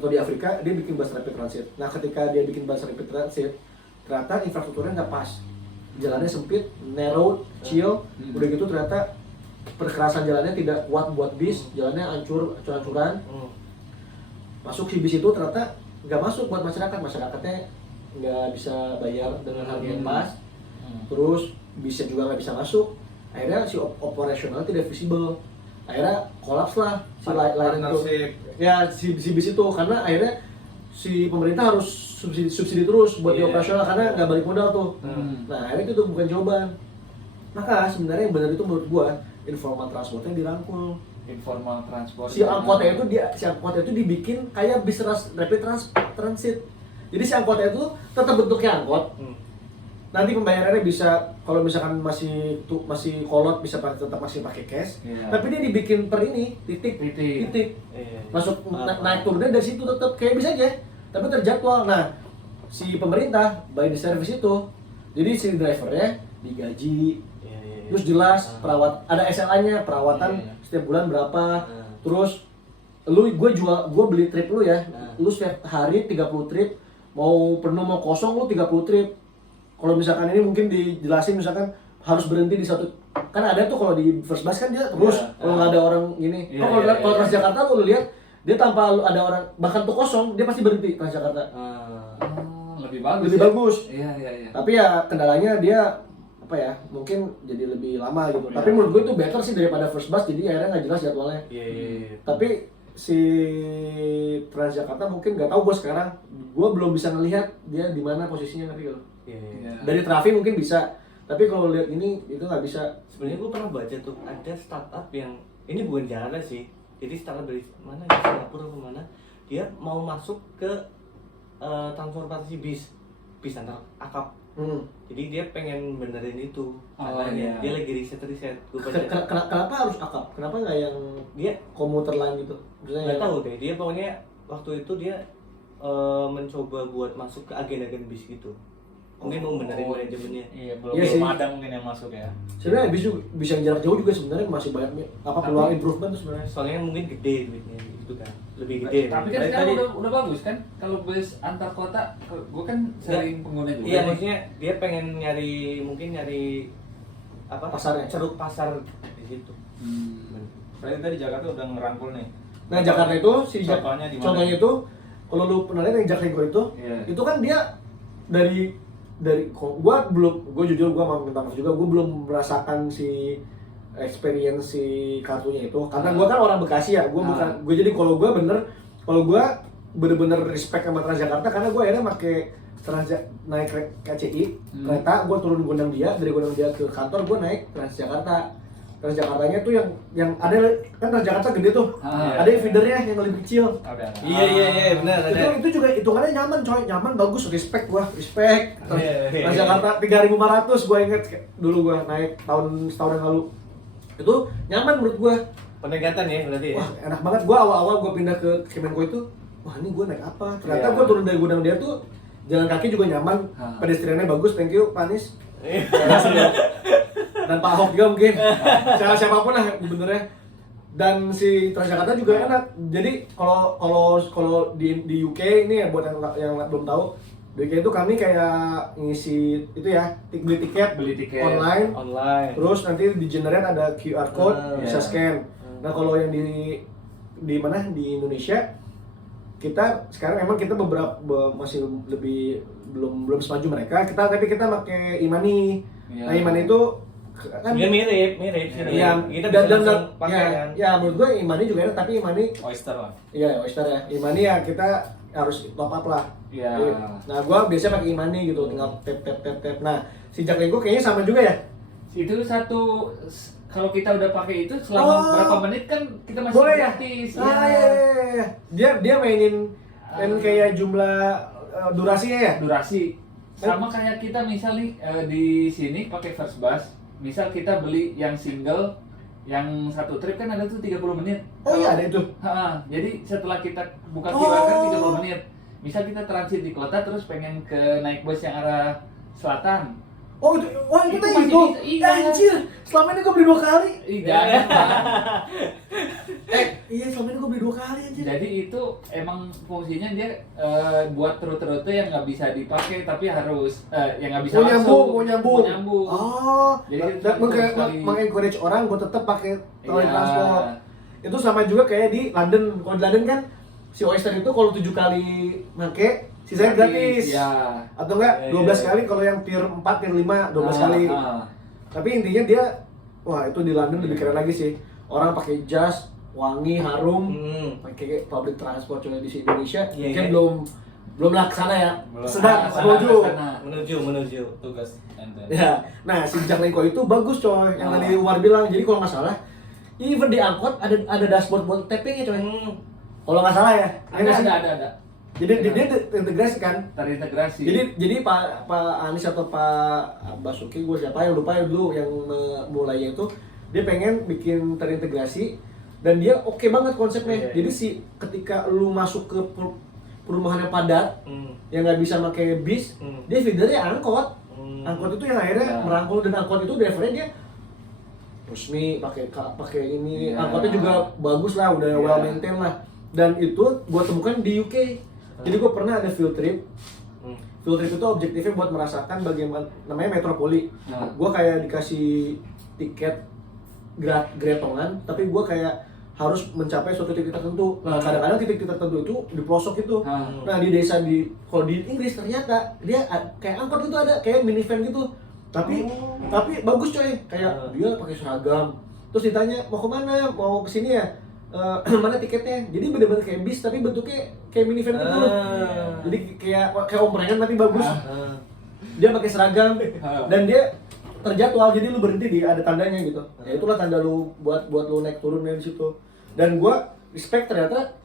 atau di Afrika, dia bikin bus rapid transit. Nah, ketika dia bikin bus rapid transit, ternyata infrastrukturnya nggak pas, jalannya sempit, narrow, kecil, udah gitu ternyata perkerasan jalannya tidak kuat buat bis, jalannya hancur-hancuran. Masuk si bis itu ternyata nggak masuk buat masyarakatnya nggak bisa bayar dengan harga yang pas, terus bisnya juga nggak bisa masuk, akhirnya si operasional tidak visible, akhirnya kolaps lah si layanan itu ya, si bis itu, karena akhirnya si pemerintah harus subsidi terus buat di operasional karena nggak balik modal tuh. Nah, akhirnya itu bukan jawaban. Maka sebenarnya yang benar itu menurut gua informal transportnya dirangkul. Informal transport. Si angkotnya itu dibikin kayak bis rapid transit. Jadi si angkotnya itu tetap bentuknya angkot. Nanti pembayarannya bisa, kalau misalkan masih kolot bisa tetap masih pakai cash. Tapi dia dibikin per ini titik. Masuk naik turunnya dari situ tetap kayak bisa aja, tapi terjadwal. Nah, si pemerintah by the service itu, jadi si drivernya digaji, Terus jelas ada SLA-nya, perawatan Iya. setiap bulan berapa. Nah. Terus gue beli trip lu ya. Lu setiap hari 30 trip, mau penuh mau kosong lu 30 trip. Kalau misalkan ini mungkin dijelasin misalkan harus berhenti di satu, kan ada tuh kalau di first bus kan dia terus kalau nggak ada orang gini. Iya, Kalau iya. Transjakarta lu lihat dia tanpa ada orang bahkan tuh kosong dia pasti berhenti Transjakarta. Lebih bagus. Lebih ya? bagus. Iya. Tapi ya kendalanya dia apa ya, mungkin jadi lebih lama gitu. Tapi menurut gue itu better sih daripada first bus, jadi akhirnya nggak jelas jadwalnya. Iya. Tapi si Transjakarta mungkin nggak tahu gue sekarang, gue belum bisa ngelihat dia di mana posisinya nanti kalau Iya. dari traffic mungkin bisa, tapi kalau lihat ini itu nggak bisa. Sebenarnya gue pernah baca tuh ada startup yang ini bukan Jakarta sih. Jadi startup dari mana ya, Singapura atau mana, dia mau masuk ke transportasi bis antar akap. Jadi dia pengen benerin itu. Katanya dia lagi riset. Gue baca. Kenapa harus akap? Kenapa nggak yang Dia komuter lain gitu? nggak tahu deh. Dia pokoknya waktu itu dia mencoba buat masuk ke agen-agen bis gitu. Mungkin mau benerin manajemennya. Iya, belum Iya sih. ada mungkin yang masuk ya. Sebenarnya bis yang jarak jauh juga sebenarnya masih banyak peluang improvement tuh sebenarnya. Soalnya mungkin gede duitnya gitu kan. Lebih gede. Tapi kan Tadi- sekarang tadi- udah bagus kan kalau bus antar kota, gue kan sering pengguna juga. Iya, nih. maksudnya dia pengen nyari apa? Pasarnya. Ceruk pasar di situ. Berarti tadi Jakarta udah ngerangkul nih. Nah Jakarta itu Contohnya di mana? contohnya itu kalau lu pernah lihat yang Jaklingko itu, Iya. itu kan dia dari gue jujur gue mau minta maaf juga, gue belum merasakan si experience si kartunya itu karena gue kan orang Bekasi ya, gue bukan gue, jadi kalau gue bener-bener respect sama Transjakarta karena gue akhirnya pakai naik KCI kereta, gue turun Gondang Dia, dari Gondang Dia ke kantor gue naik Transjakartanya tuh yang ada kan Transjakarta gede tuh, ada feedernya yang lebih kecil. Ada. Iya, benar ada. Itu juga hitungannya nyaman coy, nyaman bagus, respect. Iya. Transjakarta 3.500 gua inget dulu gua naik setahun yang lalu. Itu nyaman menurut gua. Peningkatan ya berarti ya. Wah, enak banget. Gua awal-awal gua pindah ke Kemenko itu, wah ini gua naik apa? Ternyata Iya. gua turun dari Gudang Dia tuh jalan kaki juga nyaman, pedestriannya bagus, thank you Pak Anies. Dan Pak Ahok juga mungkin. Siapapun lah benernya. Dan si Transjakarta juga enak. Jadi kalau di UK ini ya buat yang belum tahu, di UK itu kami kayak ngisi itu ya, beli tiket online. Terus nanti di generate ada QR code, bisa scan. Nah, kalau yang di mana di Indonesia, kita sekarang emang kita masih belum semaju mereka. Tapi kita pakai e-money. Nah, e-money itu kan Dia mirip sini. iya, Kita dan bisa langsung pakai kan. ya menurut gue e-money juga enak, tapi e-money Oyster lah. iya Oyster ya, e-money ya kita harus top up lah. Iya. Nah gue biasanya pakai e-money gitu, tinggal tap. Nah si Jaklingko kayaknya sama juga ya. Itu kalau kita udah pakai itu selama berapa menit kan kita masih Boleh ya? gratis. Iya. Dia mainin kayak jumlah durasinya ya. Durasi. Sama kayak kita misal nih di sini pakai first bus. Misal kita beli yang single, yang satu trip kan ada tuh 30 menit. Oh iya ada itu. Jadi setelah kita buka QR kan 30 menit. Misal kita transit di kota terus pengen ke naik bus yang arah selatan. Oh itu, wah itu Itu teh masih itu. bisa, iya. Anjir, selama ini gue beli 2 kali. Jangan. Iya selama ini gue beli 2 kali anjir. Jadi itu emang fungsinya dia buat rute-rute yang nggak bisa dipakai tapi harus yang nggak bisa Mau nyambung. nyambung. Oh, Jadi dan sekali- mengencourage orang buat tetap pakai public Iya. transport. Itu sama juga kayak di London. Kalau di London kan si Oyster itu kalau 7 kali make sisanya gratis. Ya. Atau enggak 12 kali kalau yang tier 4, tier 5 12 kali. Tapi intinya dia wah itu di London lebih keren lagi sih. Orang pakai jas, wangi, harum, pakai public transport. Cuma di Indonesia mungkin belum laksana ya. Sedang menuju. Tugas ente. Ya, nah si Jaklingko itu bagus coy, yang tadi Umar bilang. Jadi kalau nggak salah, even di angkot ada dashboard buat tappingnya coy. Kalau nggak salah ya. Ada. Jadi dia terintegrasi kan. Terintegrasi. Jadi Pak Anies atau Pak Basuki, gue siapa yang lupa ya dulu yang mulainya itu, dia pengen bikin terintegrasi dan dia oke banget konsepnya. Jadi ketika lu masuk ke perumahan yang padat, yang nggak bisa pakai bis, dia feedernya angkot. Angkot itu yang akhirnya merangkul, dan angkot itu drivernya dia resmi, pakai ini, Iya. angkotnya juga bagus lah, udah Iya. well maintained lah. Dan itu gua temukan di UK. Jadi gua pernah ada field trip. Field trip itu objektifnya buat merasakan bagaimana namanya metropoli. Gua kayak dikasih tiket gretongan, tapi gua kayak harus mencapai suatu titik tertentu. Nah, kadang-kadang titik tertentu itu di pelosok itu. Nah, di desa kalau di Inggris ternyata dia kayak angkot itu ada kayak minivan gitu. Tapi bagus coy, kayak dia pakai seragam. Terus ditanya mau kemana? Mau kesini ya? Mana tiketnya? Jadi bener-bener kayak bis tapi bentuknya kayak minivan gitu loh. Jadi kayak omprengan tapi bagus. Dia pakai seragam dan dia terjadwal, jadi lu berhenti di ada tandanya gitu. Ya itulah tanda lu buat lu naik turun dari situ. Dan gua respect ternyata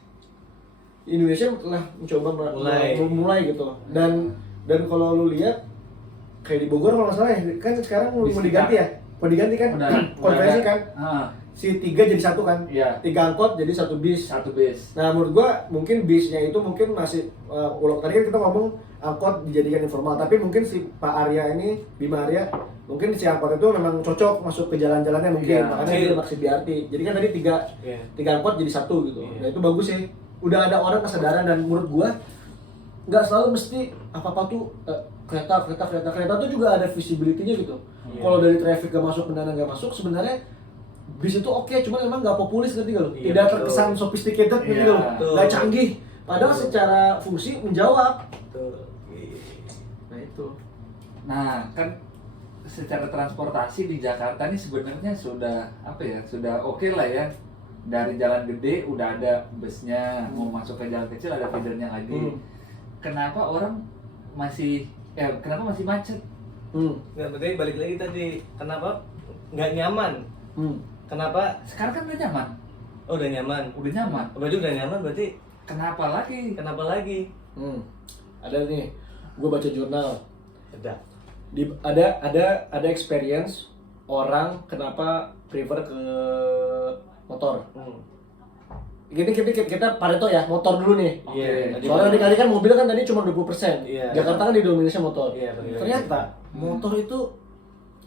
Indonesia telah mencoba mulai gitu. Dan kalau lu lihat kayak di Bogor kalau nggak salah ya, kan sekarang mau diganti ya? Mau diganti kan? Konversi kan? Si 3 jadi 1 kan? Iya. 3 angkot jadi 1 bis. Satu bis. Nah menurut gua mungkin bisnya itu mungkin masih tadi kan kita ngomong angkot dijadikan informal, tapi mungkin si Pak Arya ini, Bima Arya, mungkin si angkot itu memang cocok masuk ke jalan-jalannya mungkin, makanya dia pakai BRT. Jadi kan tadi 3 angkot jadi 1 gitu. Nah itu bagus sih. Udah ada orang kesadaran dan menurut gua nggak selalu mesti apa-apa tuh kereta tuh juga ada visibility-nya gitu. Kalau dari traffic gak masuk, benar nggak masuk, sebenarnya bis itu oke, cuman emang nggak populis ngerti gak lo? Tidak terkesan sophisticated ngerti gak lo? Nggak canggih, padahal secara fungsi menjawab. Nah itu. Nah, kan secara transportasi di Jakarta ini sebenarnya sudah sudah oke lah ya. Dari jalan gede udah ada busnya, mau masuk ke jalan kecil ada feedernya lagi. Kenapa orang kenapa masih macet? Nggak, berarti balik lagi tadi, kenapa nggak nyaman? Kenapa? Sekarang kan udah nyaman. Oh, udah nyaman. Udah nyaman. Berarti udah nyaman, berarti Kenapa lagi? kenapa lagi? Ada nih, gue baca jurnal. Ada. Ada experience orang kenapa prefer ke motor. Gini kita Pareto ya, motor dulu nih. Iya. Soalnya tadi kan mobil kan tadi cuma 20%. Iya. Jakarta kan didominasi motor. Iya, benar. Ternyata motor itu,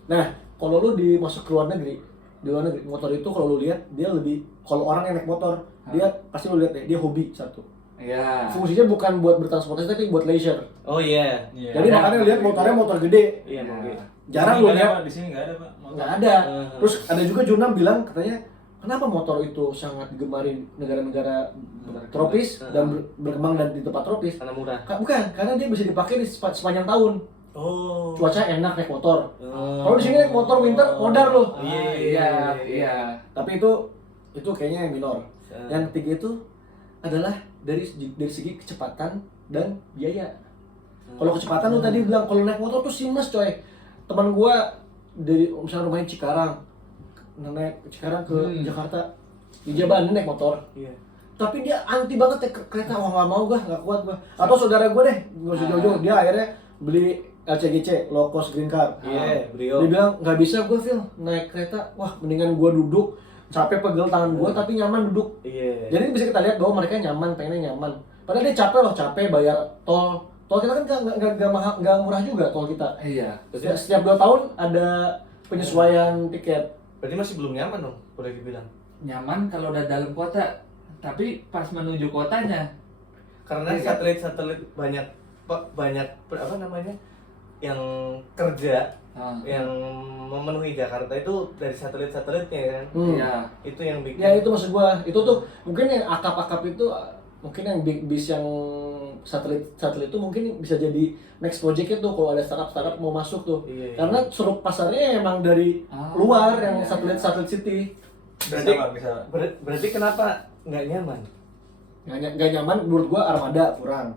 nah kalau lu masuk ke luar negeri, di luar negeri motor itu kalau lu lihat dia lebih, kalau orang yang naik motor dia pasti lu lihat deh, dia hobi satu. Iya. Fungsinya bukan buat bertransportasi tapi buat leisure. Oh iya. Jadi makanya lihat motornya motor gede. Iya, mungkin. Jarang Di lu sini nggak ada, lihat. Pak. Di sini nggak ada, Pak. motor. Nggak ada. Terus ada juga jurnal bilang katanya kenapa motor itu sangat digemari negara-negara tropis dan berkembang dan di tempat tropis. Karena murah. Bukan, karena dia bisa dipakai di sepanjang tahun. Oh. Cuaca enak naik motor. Kalau di sini naik motor winter modar loh. Iya. Tapi itu kayaknya yang minor. Yang ketiga itu adalah dari segi kecepatan dan biaya. Kalau kecepatan lu tadi bilang kalau naik motor tuh seamless coy. Teman gua dari misalnya rumahnya Cikarang, naik Cikarang ke Jakarta, dia Bandung naik motor. Iya. Tapi dia anti banget naik kereta, nggak mau gua, nggak kuat gua. Atau saudara gua deh, nggak usah jauh-jauh, dia akhirnya beli LCGC, low cost green card. Iya, Brio. Dia bilang nggak bisa gua Phil naik kereta, wah mendingan gua duduk, capek pegel tangan gua tapi nyaman duduk. Iya. Jadi bisa kita lihat bahwa mereka nyaman, pengennya nyaman. Padahal dia capek bayar tol. Tol kita kan nggak murah juga tol kita. Iya. Setiap 2 tahun ada penyesuaian tiket. Berarti masih belum nyaman dong, boleh dibilang. Nyaman kalau udah dalam kota, tapi pas menuju kotanya Karena satelit banyak apa namanya? Yang kerja yang memenuhi Jakarta itu dari satelit-satelitnya kan. Iya. Itu yang bikin. Ya itu maksud gua. Itu tuh mungkin yang akap-akap itu mungkin yang bis yang satelit itu mungkin bisa jadi next project itu kalau ada startup mau masuk tuh. Iya. Karena suruh pasarnya emang dari luar yang satelit city. Bisa. Berarti kenapa nggak nyaman? Nggak nyaman menurut gua armada kurang.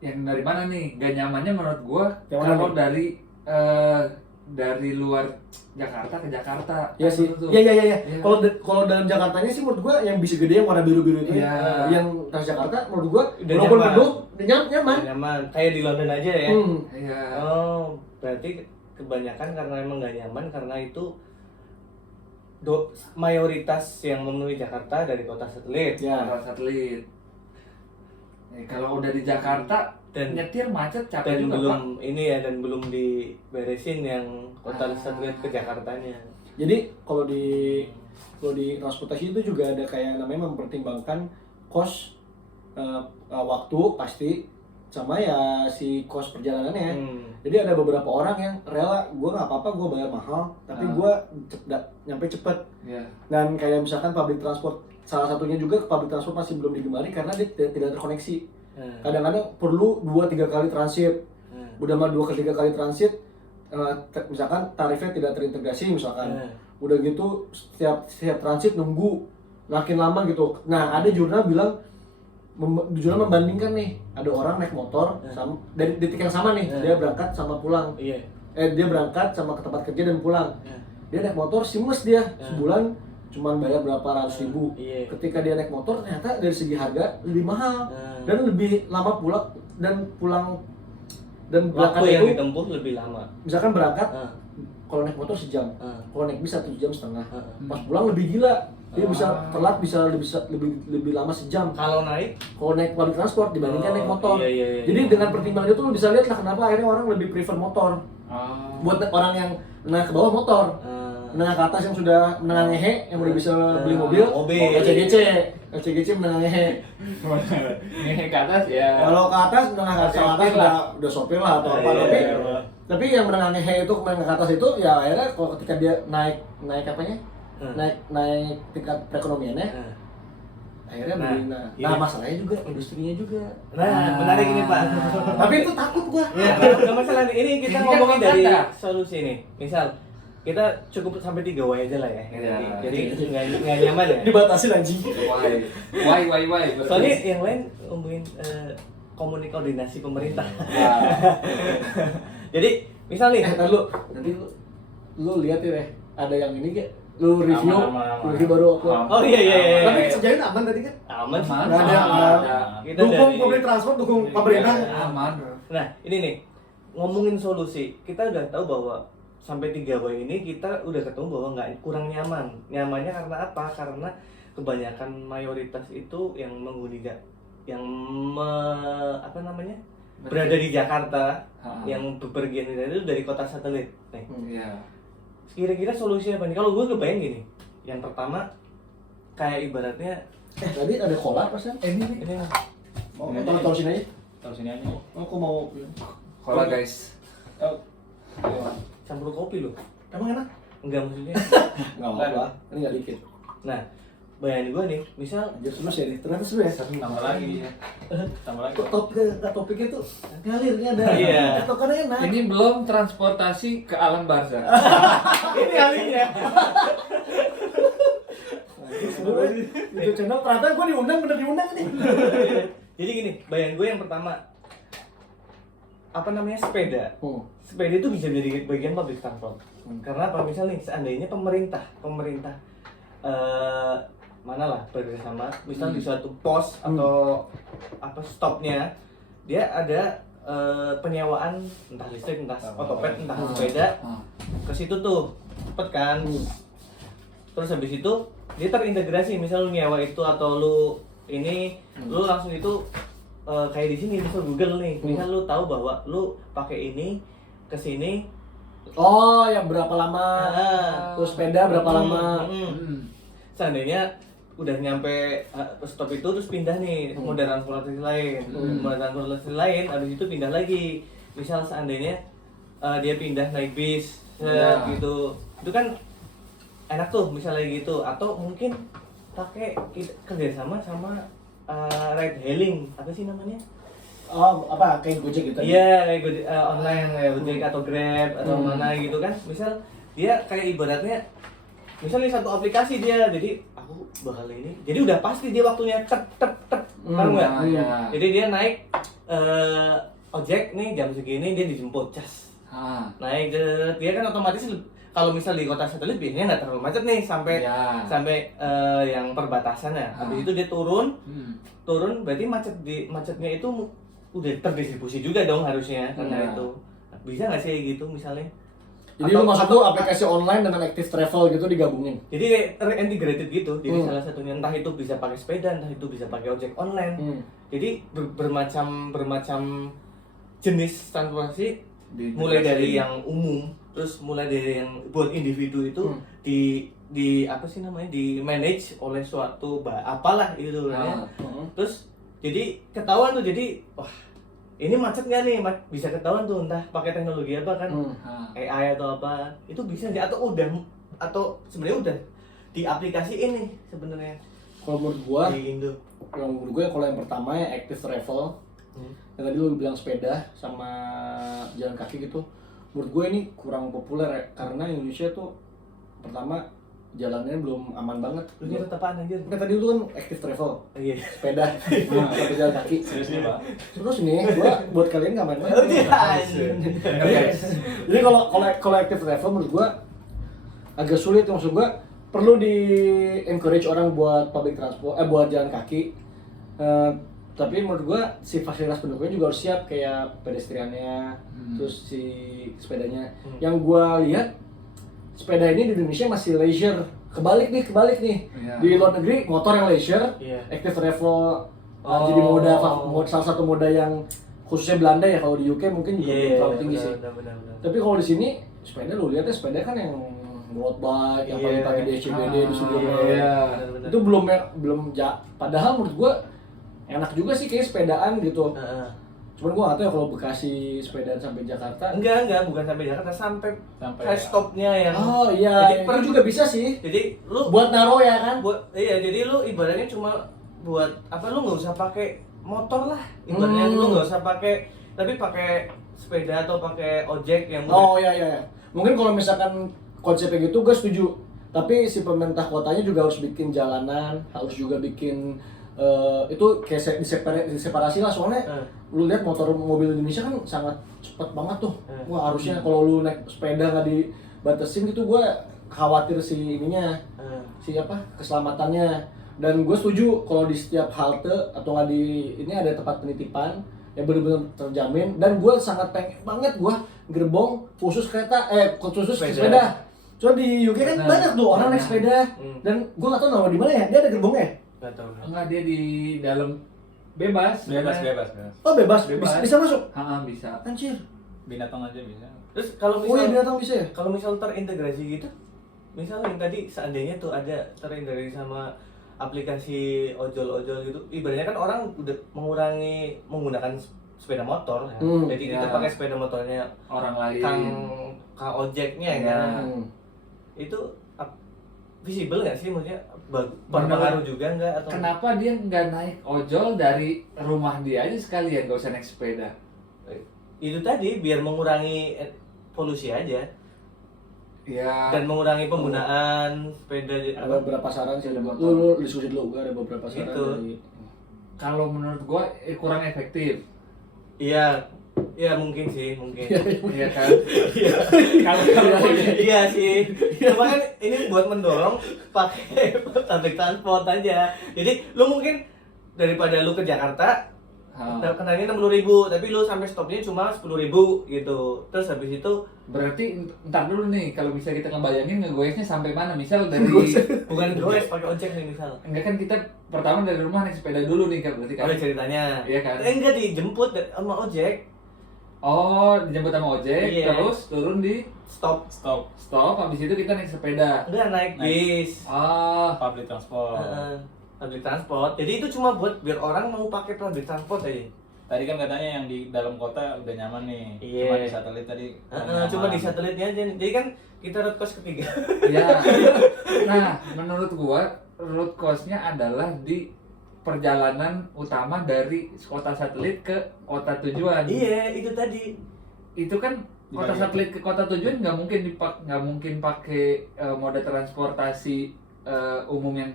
Yang dari mana nih? Gak nyamannya menurut gua Yang mana kalau nih? dari luar Jakarta ke Jakarta. Iya sih. Iya. Kalau dalam Jakartanya sih menurut gua yang bis gede yang warna biru-biru itu Iya. yang Transjakarta menurut gua Udah walaupun nyaman. gedung nyaman. Nyaman. Kayak di London aja ya. Iya. Oh, berarti kebanyakan karena emang nggak nyaman karena itu mayoritas yang memenuhi Jakarta dari kota satelit. Ya. Kalau satelit. Kalau udah di Jakarta Dan- nyetir macet capek Dan juga, belum Pak. ini ya, dan belum diberesin yang kota satelit ke Jakartanya. Jadi kalau di transportasi itu juga ada kayak namanya mempertimbangkan cost waktu pasti sama ya si cost perjalanannya. Jadi ada beberapa orang yang rela gue nggak apa-apa gue bayar mahal tapi gue nyampe cepet. Dan kayak misalkan public transport salah satunya juga public transport masih belum digemari karena dia tidak terkoneksi. Kadang-kadang perlu 2-3 kali transit. Udah mah 2-3 kali transit misalkan tarifnya tidak terintegrasi misalkan. Udah gitu setiap transit nunggu makin lama gitu. Nah, ada jurnal bilang jurnal membandingkan nih, ada orang naik motor sama dari detik yang sama nih, dia berangkat sama pulang. Dia berangkat sama ke tempat kerja dan pulang. Dia naik motor seamless dia, sebulan cuman bayar berapa ratus ribu. Ketika dia naik motor ternyata dari segi harga lebih mahal dan lebih lama pulang dan waktu yang ditempuh lebih lama. Misalkan berangkat kalau naik motor sejam, kalau naik bis 1,5 jam, pas pulang lebih gila. Dia bisa telat bisa lebih lama sejam. Kalau naik public transport dibandingkan naik motor. Jadi dengan pertimbangan itu lu bisa lihat lah kenapa akhirnya orang lebih prefer motor. Buat orang yang menengah ke bawah motor, menengah ke atas yang sudah menengah ngehe yang udah bisa beli mobil, LCGC menengah ngehe. Ngehe ke atas ya. Kalau ke atas menengah ke atas udah sopir lah atau apa tapi yang menengah ngehe itu menengah ke atas itu ya akhirnya kalau ketika dia naik apanya? Naik tingkat perekonomiannya akhirnya beli. Nah masalahnya juga industrinya juga. Menarik ini Pak. Tapi itu takut gua. Ya, nggak masalah nih. Ini kita ngomongin dari solusi nih. Misal kita cukup sampai 3 Y aja lah ya. Jadi nggak nyaman ya. Dibatasin anjing. Why. Soalnya yang lain ngomongin koordinasi pemerintah. Jadi misal nih, nanti lu lihat ya, ada yang ini gak? Lu review baru aku. Oh iya. Tapi sejauh aman tadi kan? Aman. Nggak ada. Dukung public transport, dukung pemerintah. Aman. Nah ini nih, ngomongin solusi, kita udah tahu bahwa sampai 3 Y ini kita udah ketemu bahwa nggak kurang nyaman. Nyamannya karena apa? Karena kebanyakan mayoritas itu yang berada di Jakarta, yang bepergian itu dari kota satelit. Kira-kira solusinya apa nih? Kalau gue kebayang gini, yang pertama kayak ibaratnya tadi ada cola persen? Ini Taruh sini aja. Taruh sini aja. Aku mau Cola guys. campur kopi loh. Emang enak? Enggak maksudnya. Enggak apa-apa. Ini enggak dikit. Nah, bayangin gue nih, misal Anjir terus ya nih. Ternyata seru ya. Tambah lagi. Tambah lagi. Topiknya tuh ngalirnya ada. Iya. Tokannya enak. Ini belum transportasi ke alam barza. ini alihnya. Itu channel ternyata gue bener diundang nih. Jadi gini, bayangin gue yang pertama sepeda. Sepeda itu bisa jadi bagian public transport. Karena apa? Misalnya seandainya pemerintah mana lah bekerjasama, misal di suatu pos atau stopnya dia ada penyewaan entah listrik, entah otopet, entah sepeda ke situ tuh cepet kan. Terus habis itu dia terintegrasi, misal lu nyewa itu atau lu lu langsung itu kayak di sini misal Google nih, misal lu tahu bahwa lu pakai ini ke sini. Oh, yang berapa lama? Terus sepeda berapa lama? Seandainya udah nyampe stop itu terus pindah nih moda transportasi lain, habis itu pindah lagi. Misal seandainya dia pindah naik bis, gitu, itu kan enak tuh misalnya gitu. Atau mungkin pakai kerjasama sama ride hailing, apa sih namanya? Oh, apa kayak Gojek gitu? Iya, kayak Gojek online, kayak Gojek atau Grab atau mana gitu kan. Misal dia kayak ibaratnya misalnya satu aplikasi dia, jadi aku bakal ini. Jadi udah pasti dia waktunya tep. Paham nggak? Jadi dia naik ojek nih jam segini dia dijemput cas. Naik dia kan otomatis kalau misal di kota satelit biasanya nggak terlalu macet nih sampai yang perbatasannya. Habis itu dia turun berarti macetnya itu udah terdistribusi juga dong harusnya karena itu. Bisa nggak sih gitu misalnya? Jadi lu maksud tuh aplikasi online dengan active travel gitu digabungin? Jadi integrated gitu. Jadi salah satunya entah itu bisa pakai sepeda, entah itu bisa pakai ojek online. Jadi bermacam jenis transportasi mulai dari yang umum, terus mulai dari yang buat individu itu di apa sih namanya, di manage oleh suatu apalah itu namanya. Terus jadi ketahuan tuh, jadi wah ini macet nggak nih, bisa ketahuan tuh entah pakai teknologi apa kan, AI atau apa itu bisa nggak, atau sebenarnya udah di aplikasi ini sebenarnya. Kalau menurut gua di Indo, kalau yang pertama ya active travel, yang tadi lu bilang sepeda sama jalan kaki gitu, menurut gue ini kurang populer ya, karena Indonesia tuh pertama jalannya belum aman banget. lu nyebut apaan anjir? Kan tadi lu kan active travel, Iya. sepeda, sampai jalan kaki. Serius nih Pak? Terus nih, gua buat kalian nggak main-main. Oh, iya. Jadi kalau active travel menurut gua agak sulit, maksud gua perlu di encourage orang buat public transport, buat jalan kaki. Tapi menurut gua si fasilitas pendukungnya juga harus siap, kayak pedestriannya, terus si sepedanya. Yang gua lihat sepeda ini di Indonesia masih leisure. Kebalik nih. Iya. Di luar negeri motor yang leisure, Iya. active travel jadi salah satu moda yang khususnya Belanda ya. Kalau di UK mungkin juga belum terlalu tinggi sih. Benar. Tapi kalau di sini sepeda lu lihatnya sepeda kan yang road bike yang paling pakai di SCBD di Sudirman. Iya. Itu padahal menurut gua enak juga sih kayak sepedaan gitu. Cuman gua nggak tahu ya kalau Bekasi sepedaan sampai Jakarta. Enggak, bukan sampai Jakarta, sampai Sampai stopnya yang. Oh iya, Jadi itu juga bisa sih. Jadi lu Buat naro ya kan? jadi lu ibaratnya cuma buat apa, lu nggak usah pakai motor lah. Ibaratnya lu nggak usah pakai, tapi pakai sepeda atau pakai ojek yang Oh iya. Mungkin kalau misalkan konsepnya gitu gue setuju. Tapi si pemerintah kotanya juga harus bikin jalanan, harus juga bikin itu kayak diseparasi lah, soalnya lu lihat mobil Indonesia kan sangat cepat banget tuh. Wah, harusnya kalau lu naik sepeda nggak dibatasin gitu, gue khawatir si ininya, si keselamatannya. Dan gue setuju kalau di setiap halte atau nggak di ini ada tempat penitipan yang benar-benar terjamin. Dan gue sangat pengen banget gue gerbong khusus khusus sepeda. Soalnya di UK kan banyak tuh orang naik sepeda. Dan gue nggak tahu nama di mana ya, dia ada gerbongnya. nggak tahu. Enggak, dia di dalam bebas. Bebas. Oh bebas. Bisa masuk? Bisa. Anjir. Binatang aja bisa. Terus kalau Oh iya, misal binatang bisa ya? kalau misal terintegrasi gitu, misal yang tadi seandainya tuh ada terintegrasi sama aplikasi ojol gitu, ibaratnya kan orang udah mengurangi menggunakan sepeda motor ya. Jadi kita pakai sepeda motornya Orang lain. kang ojeknya kan. Itu visible nggak sih, maksudnya berpengaruh juga nggak, atau Kenapa dia nggak naik ojol dari rumah dia aja sekalian, nggak usah naik sepeda? itu tadi biar mengurangi polusi aja Ya. dan mengurangi penggunaan sepeda. Ada beberapa saran sih, lu diskusi dulu, gue ada beberapa saran Gitu. dari Kalau menurut gua kurang efektif. Iya mungkin. Iya kan? Kalau iya sih. Cuma kan ini buat mendorong pakai public transport aja. Jadi lu mungkin daripada lu ke Jakarta kenanya 60.000, tapi lu sampai stopnya cuma 10.000 gitu. Terus habis itu Berarti ntar dulu nih, kalau bisa kita ngebayangin ngegoesnya sampai mana? Misal dari bukan goes, pakai ojek nih misal. enggak kan, kita pertama dari rumah naik sepeda dulu nih kan, berarti kan. Ada ceritanya. Iya kan? Enggak dijemput sama ojek. Oh, dijemput sama ojek, Iya. terus turun di Stop. habis itu kita naik sepeda. Enggak naik bis. Public transport. Public transport. Jadi itu cuma buat biar orang mau pakai public transport aja. Tadi kan katanya yang di dalam kota udah nyaman nih. Iya. Cuma di satelit tadi. kurang Cuma nyaman. di satelitnya aja. Jadi kan kita road cost ketiga. Ya. Nah, menurut gua root cause-nya adalah di perjalanan utama dari kota satelit ke kota tujuan. Iya, itu tadi. Itu kan kota Dibagi. satelit ke kota tujuan nggak mungkin pakai moda transportasi umum yang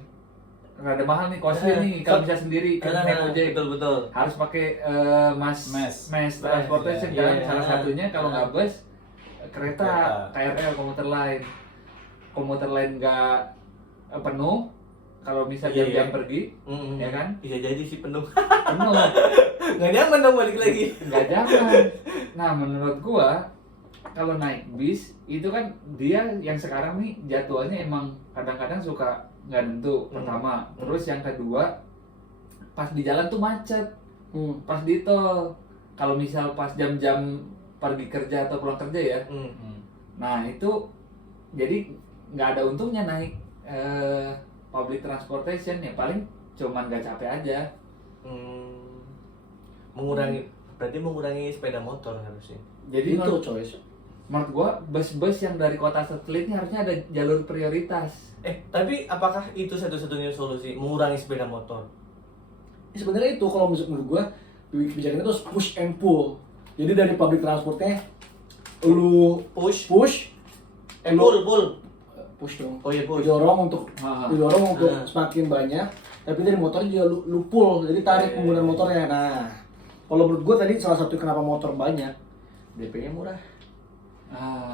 rada mahal nih, costly nih kalau bisa sendiri kan naik ojek. Betul. Harus pakai mass transportation Iya, kan. iya. Salah satunya kalau nggak bus, kereta, Kereta. KRL, komuter lain nggak penuh. Kalau bisa Iya, jam-jam iya. pergi, Mm-mm. ya kan? Bisa jadi sih penuh. Penuh, Nggak nyaman dong balik lagi. nggak jangan. Nah, menurut gua kalau naik bis itu kan dia yang sekarang nih jadwalnya emang kadang-kadang suka nggak nentu, pertama. Terus yang kedua, pas di jalan tuh macet. Pas di tol, kalau misal pas jam-jam pergi kerja atau pulang kerja ya. Nah itu jadi nggak ada untungnya naik public transportation ya, paling cuman nggak capek aja. Berarti mengurangi sepeda motor harusnya. Jadi Itu coy. menurut gua bus-bus yang dari kota satelit ini harusnya ada jalur prioritas. Tapi apakah itu satu-satunya solusi mengurangi sepeda motor? Sebenarnya itu kalau menurut gua kebijakan itu push and pull. Jadi dari public transportnya lu Push lu push dong. Oh iya, push. Didorong untuk Ah. semakin banyak, tapi dari motor juga lu pull. Jadi tarik penggunaan motornya. Nah, kalau menurut gua tadi salah satu kenapa motor banyak, DP-nya murah.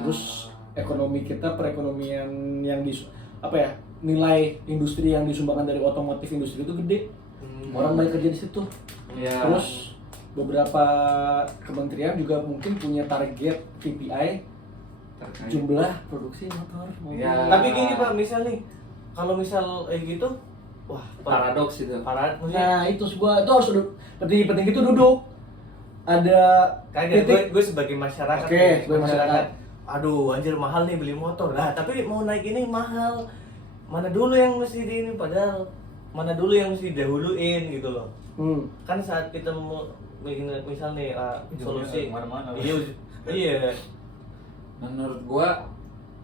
Terus ekonomi kita, perekonomian yang nilai industri yang disumbangkan dari otomotif industri itu gede. Orang banyak kerja di situ. Ya. Terus beberapa kementerian juga mungkin punya target KPI jumlah produksi motor. Ya. Tapi gini Pak, misal nih, kalau misal gitu, wah Paradoks itu. Nah itu sebuah itu harus penting itu duduk. Ada kayak gue sebagai masyarakat. Oke, nih, sebagai masyarakat. Aduh, anjir mahal nih beli motor. Nah, tapi mau naik ini mahal. Mana dulu yang mesti di ini, padahal mana dulu yang mesti dahuluin gitu loh. Kan saat kita mau misal nih solusi kemana-mana. Iya. Menurut gua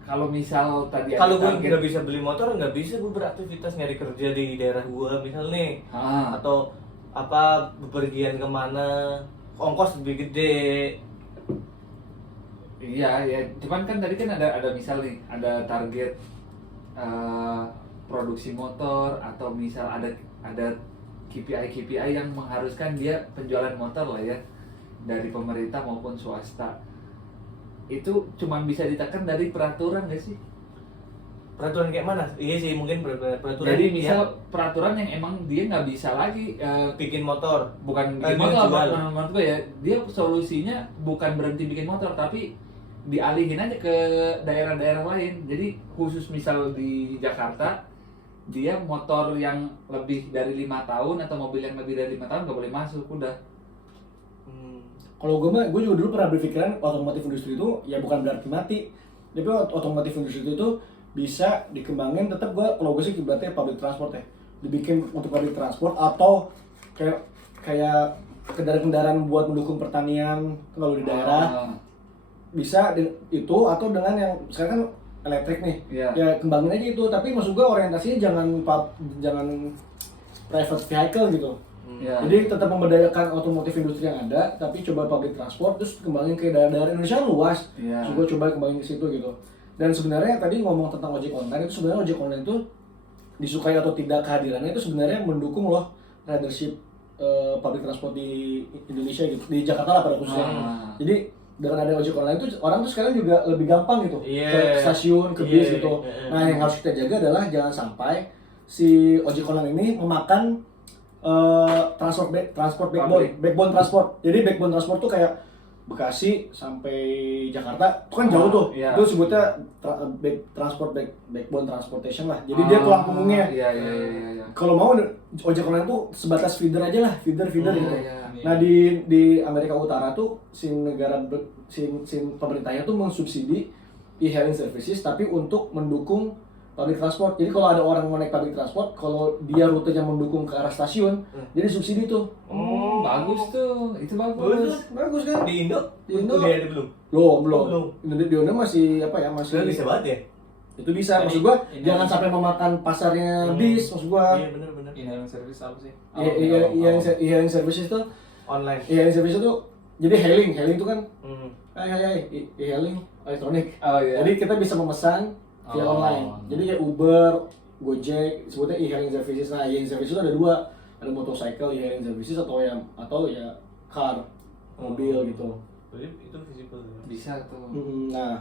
kalau misal tadi ada Kalau gue target- nggak bisa beli motor, nggak bisa gue beraktivitas nyari kerja di daerah gue misal nih, atau apa bepergian kemana, ongkos lebih gede. Iya ya, cuman kan tadi kan ada misal nih, ada target produksi motor atau misal ada KPI yang mengharuskan dia penjualan motor lah ya dari pemerintah maupun swasta. Itu cuman bisa ditekan dari peraturan nggak sih? Peraturan kayak mana? Iya sih, mungkin peraturan. Jadi misal peraturan yang emang dia nggak bisa lagi bikin motor, bukan Eh, bikin motor, jual. menurut gue ya, dia solusinya bukan berhenti bikin motor tapi dialihin aja ke daerah-daerah lain. Jadi khusus misal di Jakarta, dia motor yang lebih dari 5 tahun atau mobil yang lebih dari 5 tahun nggak boleh masuk, udah. Kalau gue juga dulu pernah berpikiran otomotif industri itu ya bukan berarti mati, tapi otomotif industri itu bisa dikembangin. Tetap kalau gue sih berarti public transport ya, dibikin untuk public transport atau kayak kendaraan-kendaraan buat mendukung pertanian kalau di daerah bisa itu, atau dengan yang sekarang kan elektrik nih, Iya. ya kembangin aja itu. Tapi maksud gue orientasinya jangan private vehicle gitu. Ya. Jadi tetap memberdayakan otomotif industri yang ada, tapi coba public transport terus kembangin ke daerah-daerah Indonesia kan luas. Iya. Terus gue coba kembangin ke situ gitu. Dan sebenarnya tadi ngomong tentang ojek online itu, sebenarnya ojek online itu disukai atau tidak kehadirannya itu sebenarnya mendukung loh ridership public transport di Indonesia gitu, di Jakarta lah pada khususnya. Jadi dengan ada ojek online itu orang tuh sekarang juga lebih gampang gitu ke stasiun, ke bis gitu. Nah yang harus kita jaga adalah jangan sampai si ojek online ini memakan transport backbone transport. Jadi backbone transport tuh kayak Bekasi sampai Jakarta itu kan jauh tuh. Iya. Itu sebutnya backbone transportation lah. Jadi dia tulang punggungnya. Iya. Kalau mau ojek online tuh sebatas feeder aja lah, feeder gitu. Iya. Nah di Amerika Utara tuh si pemerintahnya tuh mensubsidi e-hailing services tapi untuk mendukung public transport. Jadi kalau ada orang mau naik public transport, kalau dia rutenya mendukung ke arah stasiun, jadi subsidi tuh. Bagus tuh, itu bagus. Bagus kan? Di Indo? Di Indo. Udah ada belum? Belum. Di Indo masih masih Bisa banget ya? itu bisa. Maksud gua jangan sampai memakan pasarnya bis, maksud gua. Iya benar. In-hailing service apa sih? E-hailing services tuh Online. e-hailing services tuh jadi hailing itu kan hai e-hailing elektronik. Oh iya. Jadi kita bisa memesan via online. Jadi kayak Uber, Gojek, sebutnya e-hailing services. Nah, e-hailing services itu ada dua, ada motorcycle e-hailing services atau ya car, mobil gitu. Jadi itu visible ya? Bisa tuh. Nah,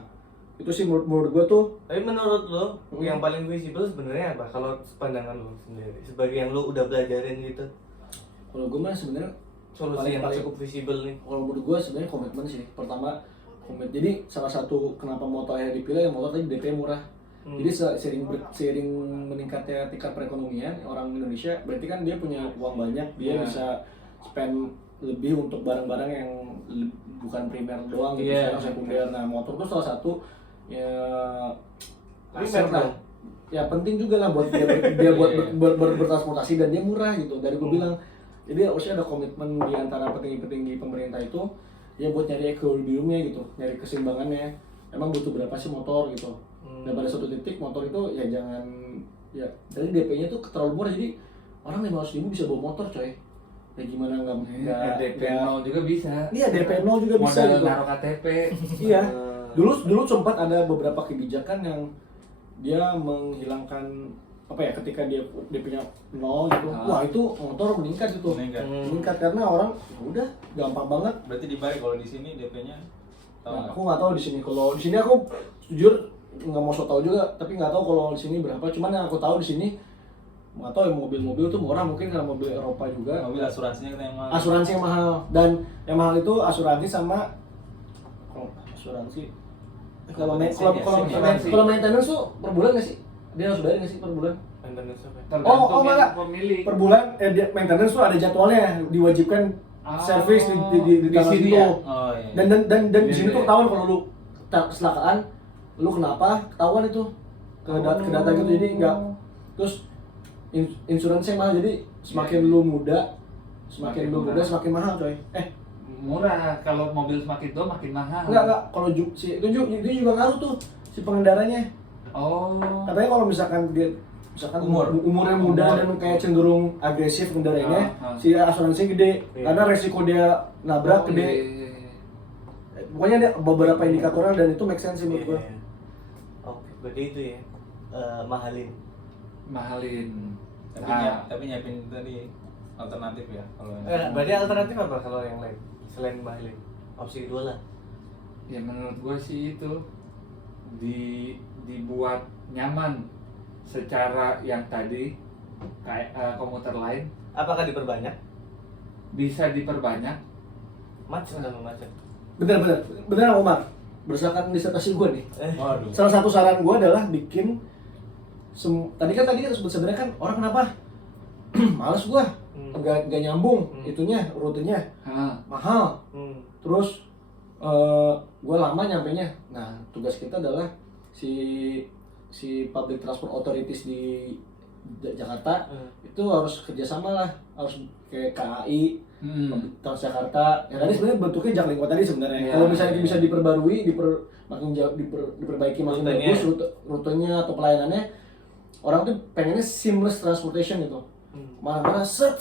itu sih menurut gua tuh. Tapi menurut lo yang paling visible sebenarnya apa? Kalau pandangan lo sendiri, sebagai yang lo udah pelajarin gitu, Kalau gua mah sebenarnya solusi yang cukup visible nih. Kalau menurut gua sebenarnya komitmen sih. Pertama komitmen. Jadi salah satu kenapa motor yang dipilih, yang motor tadi DP murah. Jadi seiring meningkatnya tingkat perekonomian orang Indonesia, berarti kan dia punya uang banyak, dia bisa spend lebih untuk barang-barang yang bukan primer doang gitu, Iya. sekarang sekunder. Nah motor tuh salah satu ya Primer aset lah, dong. ya penting juga lah buat dia buat bertransportasi, dan dia murah gitu. Dari gue bilang, jadi harusnya ada komitmen di antara petinggi-petinggi pemerintah itu ya buat nyari equilibriumnya gitu, nyari keseimbangannya. Emang butuh berapa sih motor gitu, dan pada suatu titik motor itu ya jangan ya, dari DP-nya tuh terlalu murah, jadi orang 500.000 bisa bawa motor coy. Ya gimana nggak DP 0 juga bisa. Iya, DP 0 juga bisa Modal gitu. naruh KTP. Iya. Dulu sempat ada beberapa kebijakan yang dia menghilangkan apa ya, ketika dia DP-nya 0 gitu. Wah, itu motor meningkat gitu. Meningkat karena orang ya udah gampang banget. Berarti dibalik kalau di sini DP-nya tahu Nah, nggak? aku nggak tahu di sini. Kalau di sini aku jujur nggak mau so tahu juga, tapi nggak tahu kalau di sini berapa. Cuman yang aku tahu di sini nggak tahu ya, mobil-mobil tuh murah mungkin karena mobil Eropa juga. Mobil asuransinya kita yang mahal. Asuransi yang mahal, dan yang mahal itu asuransi sama asuransi. Kalau maintenance tuh per bulan nggak sih? Dia harus bayar nggak sih per bulan? Maintenance apa? Tergantung enggak. yang pemilik. Per bulan maintenance tuh ada jadwalnya, diwajibkan servis di tanggal sini itu. ya? Oh iya. Dan di sini Iya. tuh ketahuan kalau lu kecelakaan, lu kenapa, ketahuan itu ke data gitu. Jadi nggak, terus insuransi yang mahal, jadi semakin lu muda semakin mahal coy. Murah, kalau mobil semakin tua makin mahal. Enggak, kalau itu juga ngaruh tuh si pengendaranya. Oh. Katanya kalau misalkan dia umurnya muda dan kayak cenderung agresif kendaraannya, si asuransi gede, karena resiko dia nabrak gede. Iya. Pokoknya ada beberapa indikatornya, dan itu make sense sih menurut gue. Oke, berarti itu ya, mahalin. Tapi nyiapin tadi alternatif ya kalau yang Berarti alternatif apa kalau yang lain selain mahalin? Opsi kedua lah. Ya menurut gue sih itu dibuat nyaman secara yang tadi kayak komuter lain Apakah diperbanyak? bisa diperbanyak. Macet sama macet. Bener Omar, berdasarkan disertasi gue nih, waduh. salah satu saran gue adalah bikin tadi kan sebenarnya kan orang kenapa males gue, nggak nyambung itunya, rutenya mahal, terus gue lama nyampenya. Nah tugas kita adalah si public transport authorities di Jakarta itu harus kerjasama lah, harus kayak KAI, Transjakarta. Ya tadi sebenarnya bentuknya Jaklingko tadi sebenarnya. Kalau misalnya bisa diperbarui, diperbaiki makin bagus rutenya atau pelayanannya, orang tuh pengennya seamless transportation gitu. Mana set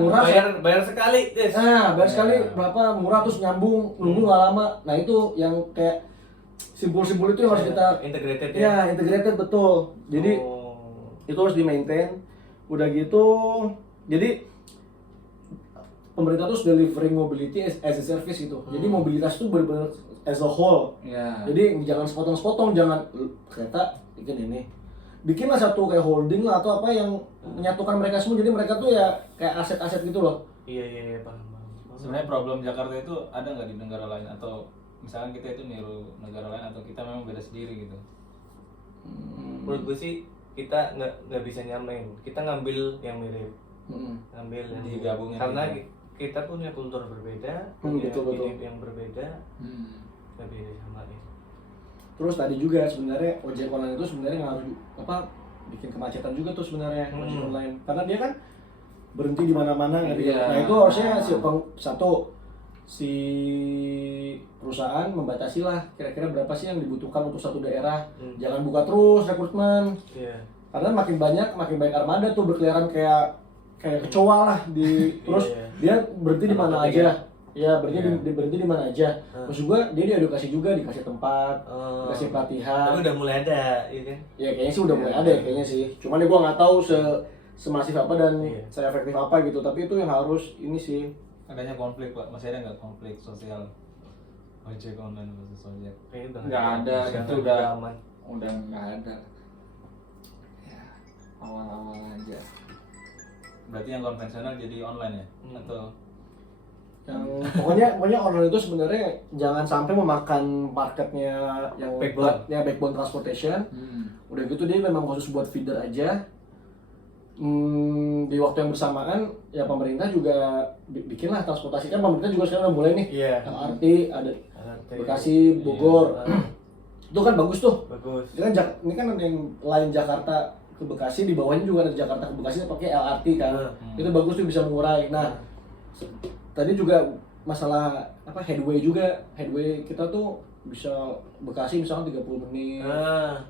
murah. Bayar sekali, Des. Nah, bayar sekali berapa, murah, terus nyambung, nunggu nggak lama. Nah itu yang kayak simpul-simpul itu yang harus kita integrated ya. ya, integrated betul. Jadi itu harus di-maintain. Udah gitu, jadi pemerintah tuh delivering mobility as a service gitu. Jadi mobilitas tuh benar-benar as a whole. Jadi jangan sepotong-sepotong, jangan kereta bikin ini. Bikinlah satu kayak holding lah atau apa yang menyatukan mereka semua. Jadi mereka tuh ya kayak aset-aset gitu loh. Iya, paham. Sebenarnya problem Jakarta itu ada nggak di negara lain, atau misalkan kita itu niru negara lain, atau kita memang beda sendiri gitu? Menurut gue sih kita nggak bisa nyamain. Kita ngambil yang mirip, ngambil yang Digabungin karena gitu. kita punya kultur berbeda, betul. hidup yang berbeda, nggak bisa disamain. Terus tadi juga sebenarnya ojek online itu sebenarnya ngaruh bikin kemacetan juga tuh sebenarnya ojek online, karena dia kan berhenti di mana-mana kan. Nah itu harusnya si perusahaan membatasi lah kira-kira berapa sih yang dibutuhkan untuk satu daerah. Jangan buka terus rekrutmen. Karena makin banyak armada tuh berkeliaran kayak kecoa lah terus dia berhenti di mana aja. Ya berhenti di mana aja. Maksud gua dia diedukasi juga, dikasih tempat, dikasih pelatihan. Tapi udah mulai ada, iya kan? Ya kayaknya sih udah mulai ada ya kayaknya sih. Cuman gua nggak tahu semasif apa dan se-efektif apa gitu. Tapi itu yang harus ini sih. Adanya konflik Pak, masih ada nggak konflik sosial ojek online versus ojek? Kayaknya Nggak ada, itu udah aman. Udah nggak ada. Ya awal-awal aja. Berarti yang konvensional jadi online ya? Atau Yang pokoknya online itu sebenarnya jangan sampai memakan marketnya yang backbone transportation. Udah gitu dia memang khusus buat feeder aja. di waktu yang bersamaan ya pemerintah juga bikinlah transportasi, kan pemerintah juga sekarang udah mulai nih. Iya. LRT ada Bekasi, Bogor. Itu kan bagus tuh. Bagus. Ini kan ada yang lain Jakarta ke Bekasi, di bawahnya juga ada Jakarta ke Bekasi pakai LRT kan. Itu bagus tuh, bisa mengurai. Nah, tadi juga masalah apa headway juga. Headway kita tuh bisa Bekasi misalkan 30 menit.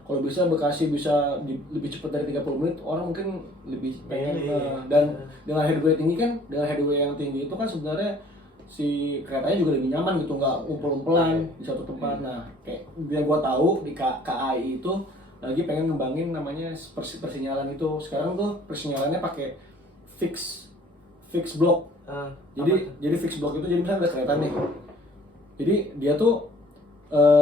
Kalau bisa Bekasi bisa lebih cepat dari 30 menit, orang mungkin lebih pengen. Dan dengan headway tinggi kan, dengan headway yang tinggi itu kan sebenarnya si keretanya juga lebih nyaman gitu, nggak ngumpul-ngumpulan di satu tempat. Nah, kayak yang gua tahu di KAI itu lagi pengen ngembangin namanya persinyalan itu. Sekarang tuh persinyalannya pakai fix block. Jadi fix block itu, jadi misalnya ada kereta nih. Jadi dia tuh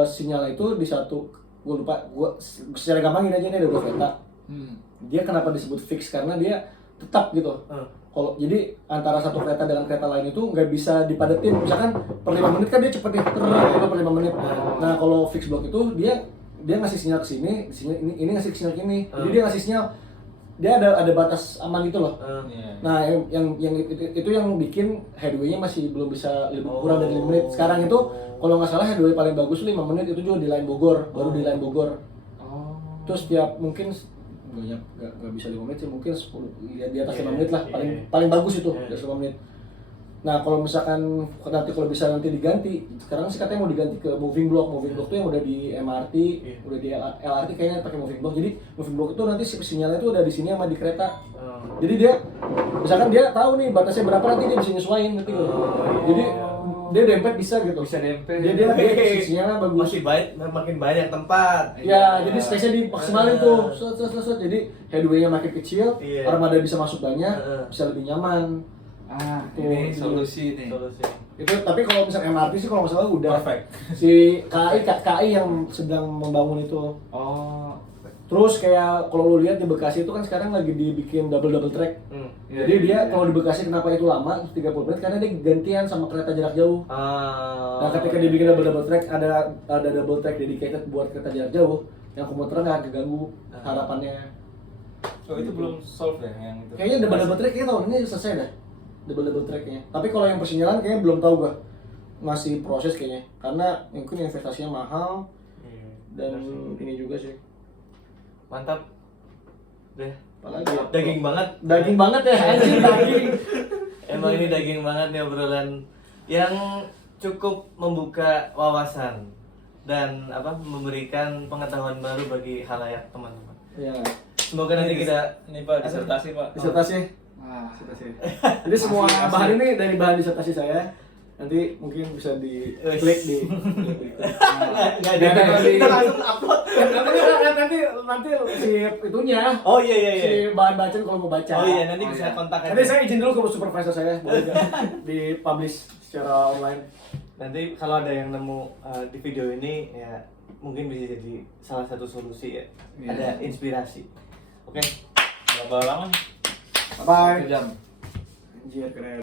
sinyal itu di satu, gue secara gampang ini aja, nih ada 2 kereta. Dia kenapa disebut fix, karena dia tetap gitu. Kalau jadi antara satu kereta dengan kereta lain itu nggak bisa dipadetin. Misalkan per 5 menit kan dia cepet nih, per 5 menit. Nah kalau fix block itu dia ngasih sinyal ke sini, ini ngasih sinyal ke sini. Jadi dia ngasih sinyal, dia ada batas aman gitu loh. Nah yang itu yang bikin headway-nya masih belum bisa kurang dari 5 menit. Sekarang itu kalau nggak salah headway paling bagus 5 menit itu juga di line Bogor, baru di line Bogor. Terus tiap mungkin nggak bisa 5 menit sih, mungkin 10 di atas 5 menit lah, paling bagus itu dari 5 menit. Nah kalau misalkan kalau bisa nanti diganti, sekarang sih katanya mau diganti ke moving block tuh yang udah di MRT, udah di LRT kayaknya pakai moving block. Jadi moving block itu nanti sinyalnya itu udah di sini sama di kereta. Jadi dia misalkan dia tahu nih batasnya berapa, nanti dia bisa nyesuaiin nanti. Jadi dia dempet bisa gitu. Bisa dempet. Dia sinyalnya bagus. Makin banyak tempat. Ya, jadi space-nya dimaksimalin tuh. Jadi headway-nya makin kecil, armada bisa masuk banyak, bisa lebih nyaman. Ini solusi nih. Itu tapi kalau misalnya MRT sih kalau nggak salah udah Perfect. si KAI yang sedang membangun itu. Terus kayak kalau lu lihat di Bekasi itu kan sekarang lagi dibikin double track. Jadi dia kalau di Bekasi kenapa itu lama 30 menit, karena dia gantian sama kereta jarak jauh. Nah ketika dibikin double track, ada double track dedicated buat kereta jarak jauh, yang komuter nggak keganggu harapannya. Itu belum solve ya yang itu. Kayaknya double track kayaknya tahun ini selesai dah. Double tracknya. Tapi kalau yang persinyalan kayaknya belum tahu gua. Masih proses kayaknya. Karena mungkin investasinya mahal dan ini juga sih. Mantap. Deh. Apalagi ya? Daging banget. Daging banget ya, anjing daging. Emang ini daging banget ya, obrolan yang cukup membuka wawasan dan memberikan pengetahuan baru bagi khalayak teman-teman. Ya. Semoga nanti kita Ini Pak, disertasi Pak. Disertasi. Jadi semua bahan ini dari bahan disertasi saya. Nanti mungkin bisa diklik di kita langsung upload. nanti si itunya. Oh iya. Si bahan bacaan kalau mau baca. Oh iya, nanti bisa kontak Nanti saya izin dulu ke supervisor saya, boleh di publish secara online. Nanti kalau ada yang nemu di video ini ya mungkin bisa jadi salah satu solusi ya. Ada inspirasi. Oke. Berapa lama nih? Bye. 1 jam. Anjir keren.